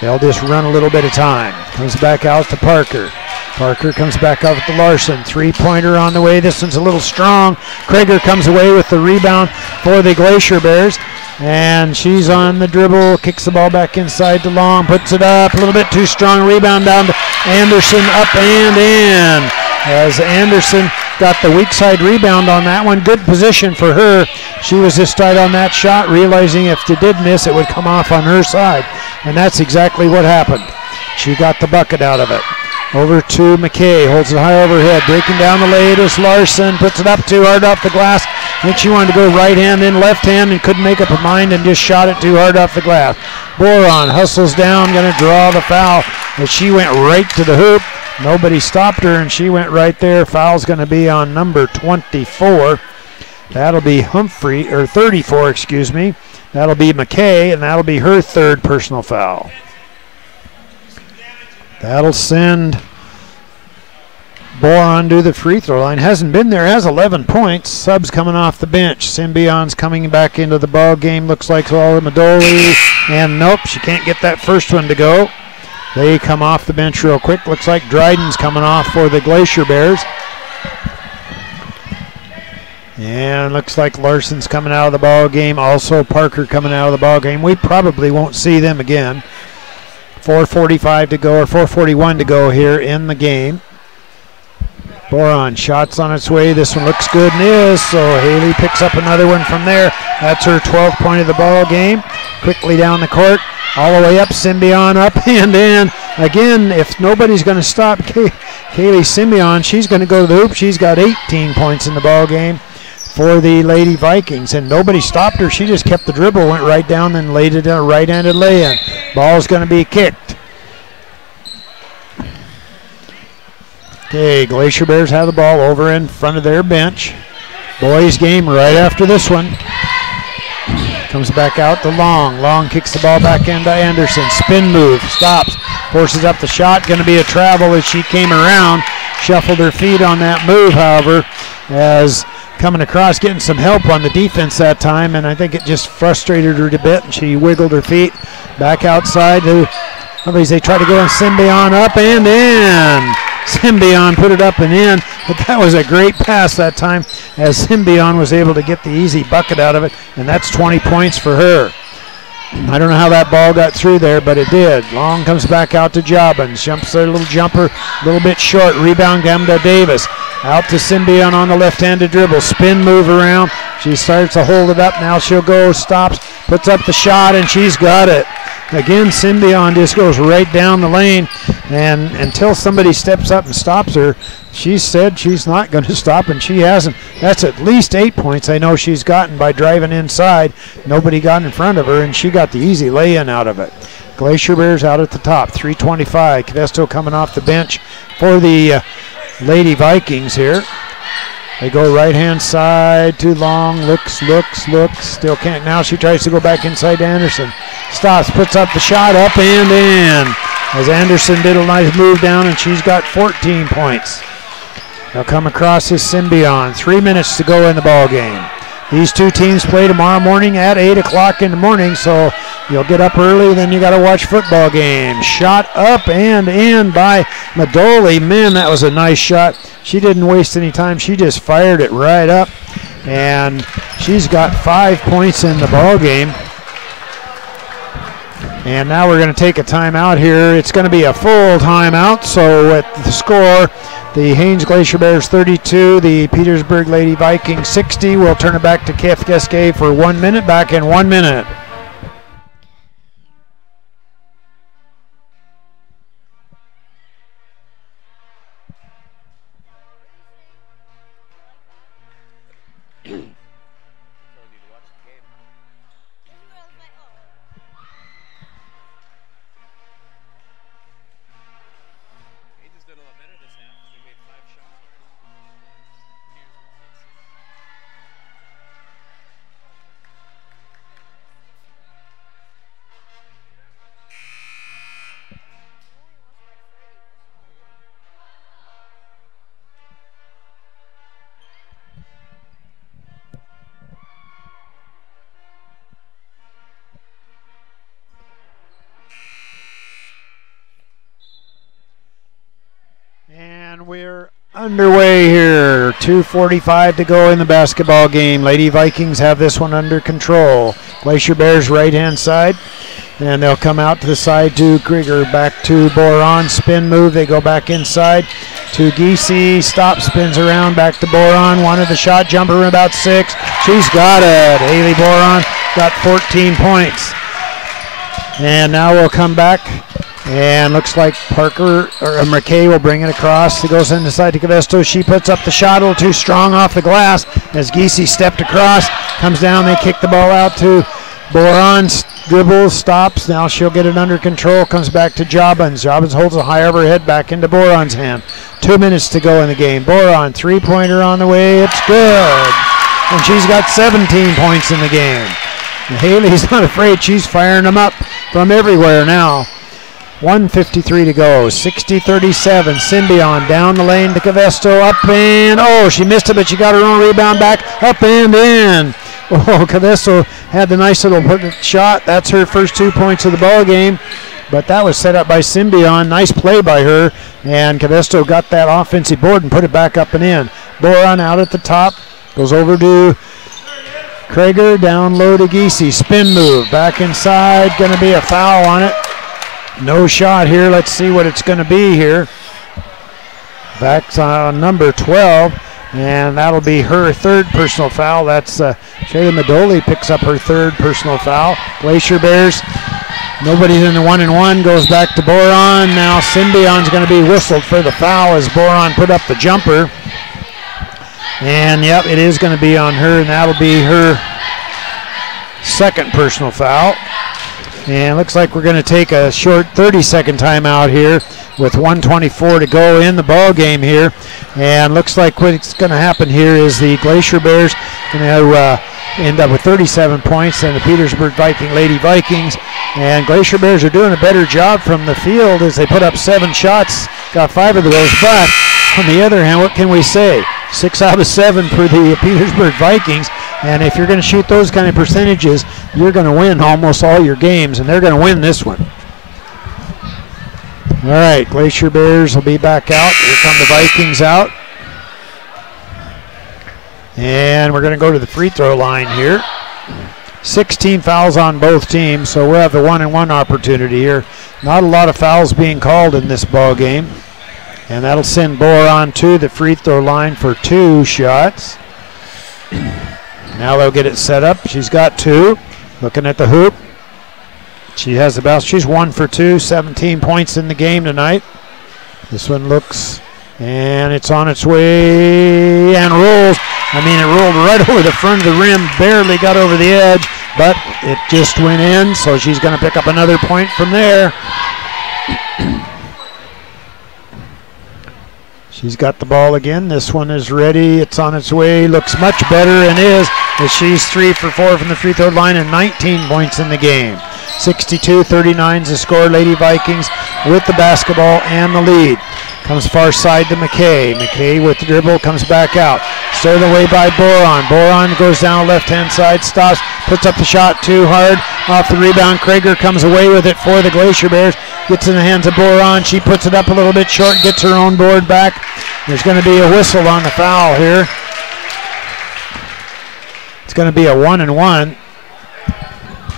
They'll just run a little bit of time. Comes back out to Parker. Parker comes back out to Larson. Three-pointer on the way. This one's a little strong. Krager comes away with the rebound for the Glacier Bears. And she's on the dribble. Kicks the ball back inside to Long. Puts it up. A little bit too strong. Rebound down to Anderson. Up and in. As Anderson got the weak side rebound on that one. Good position for her. She was just tight on that shot, realizing if they did miss, it would come off on her side. And that's exactly what happened. She got the bucket out of it. Over to McKay, holds it high overhead, breaking down the lane is Larson, puts it up too hard off the glass. I think she wanted to go right hand, then left hand, and couldn't make up her mind and just shot it too hard off the glass. Boron hustles down, going to draw the foul, but she went right to the hoop. Nobody stopped her, and she went right there. Foul's going to be on number 24. That'll be 34, excuse me. That'll be McKay, and that'll be her third personal foul. That'll send Boron to the free throw line. Hasn't been there, has 11 points. Subs coming off the bench. Symbion's coming back into the ball game. Looks like all the Madoli. And nope, she can't get that first one to go. They come off the bench real quick. Looks like Dryden's coming off for the Glacier Bears. And looks like Larson's coming out of the ball game. Also Parker coming out of the ball game. We probably won't see them again. 4:45 to go, or 4:41 to go here in the game. Boron shots on its way. This one looks good and is. So Haley picks up another one from there. That's her 12th point of the ball game. Quickly down the court, all the way up. Symbion up and in. Again, if nobody's going to stop Haley Symbion, she's going to go to the hoop. She's got 18 points in the ball game for the Lady Vikings, and nobody stopped her. She just kept the dribble, went right down, and laid it down, right-handed lay-in. Ball's going to be kicked. Okay, Glacier Bears have the ball over in front of their bench. Boys game right after this one. Comes back out to Long. Long kicks the ball back into Anderson. Spin move, stops, forces up the shot. Going to be a travel as she came around. Shuffled her feet on that move, however, as coming across, getting some help on the defense that time, and I think it just frustrated her a bit, and she wiggled her feet back outside to they try to go on Symbion, up and in. Symbion put it up and in, but that was a great pass that time as Symbion was able to get the easy bucket out of it, and that's 20 points for her. I don't know how that ball got through there, but it did. Long comes back out to Jobbins. Jumps their little jumper, a little bit short. Rebound, Gamda Davis. Out to Symbion on the left-handed dribble. Spin move around. She starts to hold it up. Now she'll go, stops, puts up the shot, and she's got it. Again, Symbion just goes right down the lane, and until somebody steps up and stops her, she said she's not going to stop, and she hasn't. That's at least 8 points I know she's gotten by driving inside. Nobody got in front of her, and she got the easy lay-in out of it. Glacier Bears out at the top, 3:25. Cavesto coming off the bench for the Lady Vikings here. They go right-hand side, too long, looks, still can't. Now she tries to go back inside to Anderson. Stops, puts up the shot, up and in. As Anderson did a nice move down, and she's got 14 points. They'll come across this Symbion. 3 minutes to go in the ball game. These two teams play tomorrow morning at 8 o'clock in the morning, so you'll get up early, then you got to watch football games. Shot up and in by Madoli. Man, that was a nice shot. She didn't waste any time. She just fired it right up, and she's got 5 points in the ball game. And now we're going to take a timeout here. It's going to be a full timeout, so at the score, the Haines Glacier Bears 32, the Petersburg Lady Vikings 60. We'll turn it back to KFSK for 1 minute. Back in 1 minute. We're underway here. 2:45 to go in the basketball game. Lady Vikings have this one under control. Glacier Bears right-hand side. And they'll come out to the side to Krieger. Back to Boron. Spin move. They go back inside to Giese. Stop, spins around. Back to Boron. Wanted the shot. Jumper about 6. She's got it. Haley Boron got 14 points. And now we'll come back. And looks like Parker or McKay will bring it across. It goes inside to Cavesto. She puts up the shot a little too strong off the glass as Giese stepped across. Comes down. They kick the ball out to Boron. Dribbles, stops. Now she'll get it under control. Comes back to Jobbins. Jobbins holds a high overhead back into Boron's hand. 2 minutes to go in the game. Boron, three-pointer on the way. It's good. And she's got 17 points in the game. And Haley's not afraid. She's firing them up from everywhere now. 1:53 to go. 60-37. Symbion down the lane to Cavesto. Up and, oh, she missed it, but she got her own rebound back. Up and in. Oh, Cavesto had the nice little shot. That's her first 2 points of the ball game. But that was set up by Symbion. Nice play by her. And Cavesto got that offensive board and put it back up and in. Boron out at the top. Goes over to Krieger. Down low to Giese. Spin move. Back inside. Going to be a foul on it. No shot here. Let's see what it's going to be here. Back to number 12. And that'll be her third personal foul. That's Shayla Madoli picks up her third personal foul. Glacier Bears, nobody's in the 1-and-1. Goes back to Boron. Now Symbion's going to be whistled for the foul as Boron put up the jumper. And, yep, it is going to be on her, and that'll be her second personal foul. And looks like we're going to take a short 30-second timeout here with 1:24 to go in the ball game here. And looks like what's going to happen here is the Glacier Bears going to end up with 37 points and the Petersburg Lady Vikings. And Glacier Bears are doing a better job from the field as they put up 7 shots, got 5 of those. But on the other hand, what can we say? 6 out of 7 for the Petersburg Vikings. And if you're going to shoot those kind of percentages, you're going to win almost all your games, and they're going to win this one. All right, Glacier Bears will be back out. Here come the Vikings out. And we're going to go to the free throw line here. 16 fouls on both teams, so we'll have the 1-and-1 opportunity here. Not a lot of fouls being called in this ball game. And that'll send Boron to the free throw line for 2 shots. Now they'll get it set up. She's got 2. Looking at the hoop. She has about, she's 1 for 2, 17 points in the game tonight. This one looks, and it's on its way and rolls. I mean, it rolled right over the front of the rim, barely got over the edge, but it just went in, so she's going to pick up another point from there. She's got the ball again. This one is ready. It's on its way. Looks much better and is, as she's 3 for 4 from the free throw line and 19 points in the game. 62-39 is the score. Lady Vikings with the basketball and the lead. Comes far side to McKay. McKay with the dribble, comes back out. Stolen away by Boron. Boron goes down left-hand side, stops, puts up the shot too hard. Off the rebound, Krager comes away with it for the Glacier Bears. Gets in the hands of Boron. She puts it up a little bit short, gets her own board back. There's going to be a whistle on the foul here. It's going to be a 1-and-1.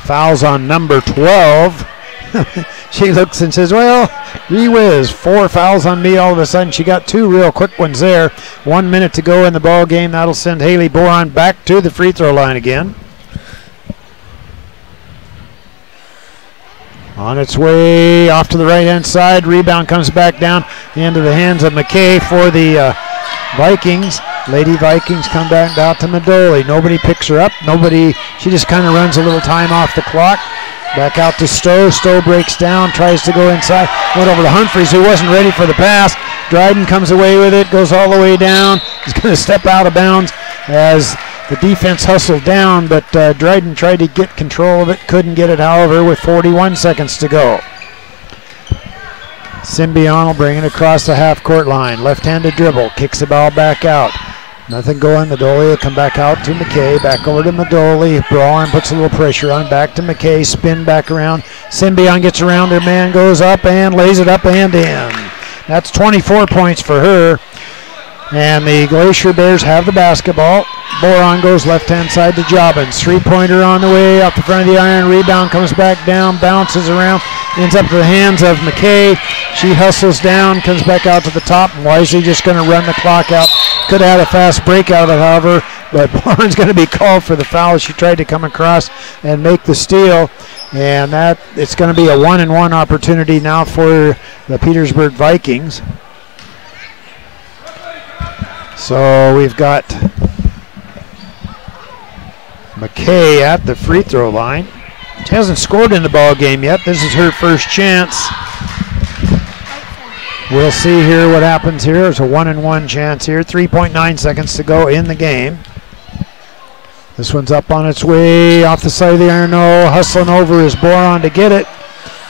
Fouls on number 12. She looks and says, well, gee-whiz, 4 fouls on me all of a sudden. She got 2 real quick ones there. 1 minute to go in the ball game. That'll send Haley Boron back to the free throw line again. On its way off to the right-hand side. Rebound comes back down into the hands of McKay for the Vikings. Lady Vikings come back out to Madoli. Nobody picks her up. Nobody. She just kind of runs a little time off the clock. Back out to Stowe. Stowe breaks down, tries to go inside. Went over to Humphreys, who wasn't ready for the pass. Dryden comes away with it, goes all the way down. He's going to step out of bounds as the defense hustled down, but Dryden tried to get control of it. Couldn't get it, however, with 41 seconds to go. Symbion will bring it across the half-court line. Left-handed dribble, kicks the ball back out. Nothing going. Madoli will come back out to McKay. Back over to Madoli. Braun puts a little pressure on. Back to McKay. Spin back around. Symbion gets around her man. Goes up and lays it up and in. That's 24 points for her. And the Glacier Bears have the basketball. Boron goes left-hand side to Jobbins. 3-pointer on the way up the front of the iron. Rebound comes back down. Bounces around. Ends up to the hands of McKay. She hustles down. Comes back out to the top. And Wisely just going to run the clock out. Could have had a fast break out of it, however. But Boron's going to be called for the foul. She tried to come across and make the steal. And that it's going to be a 1-and-1 opportunity now for the Petersburg Vikings. So we've got McKay at the free throw line. She hasn't scored in the ball game yet. This is her first chance. We'll see here what happens here. It's a 1-and-1 chance here. 3.9 seconds to go in the game. This one's up on its way off the side of the iron. No, hustling over is Boron to get it.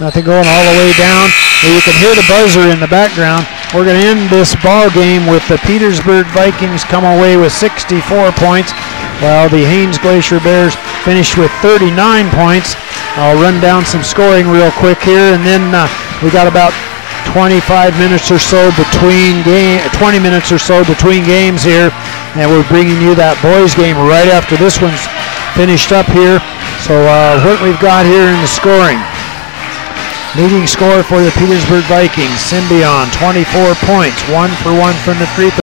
Nothing going all the way down. You can hear the buzzer in the background. We're going to end this ball game with the Petersburg Vikings come away with 64 points, while the Haines Glacier Bears finished with 39 points. I'll run down some scoring real quick here, and then we got about 25 minutes or so between 20 minutes or so between games here, and we're bringing you that boys game right after this one's finished up here. So what we've got here in the scoring. Leading scorer for the Petersburg Vikings, Symbion, 24 points, 1 for 1 from the free throw.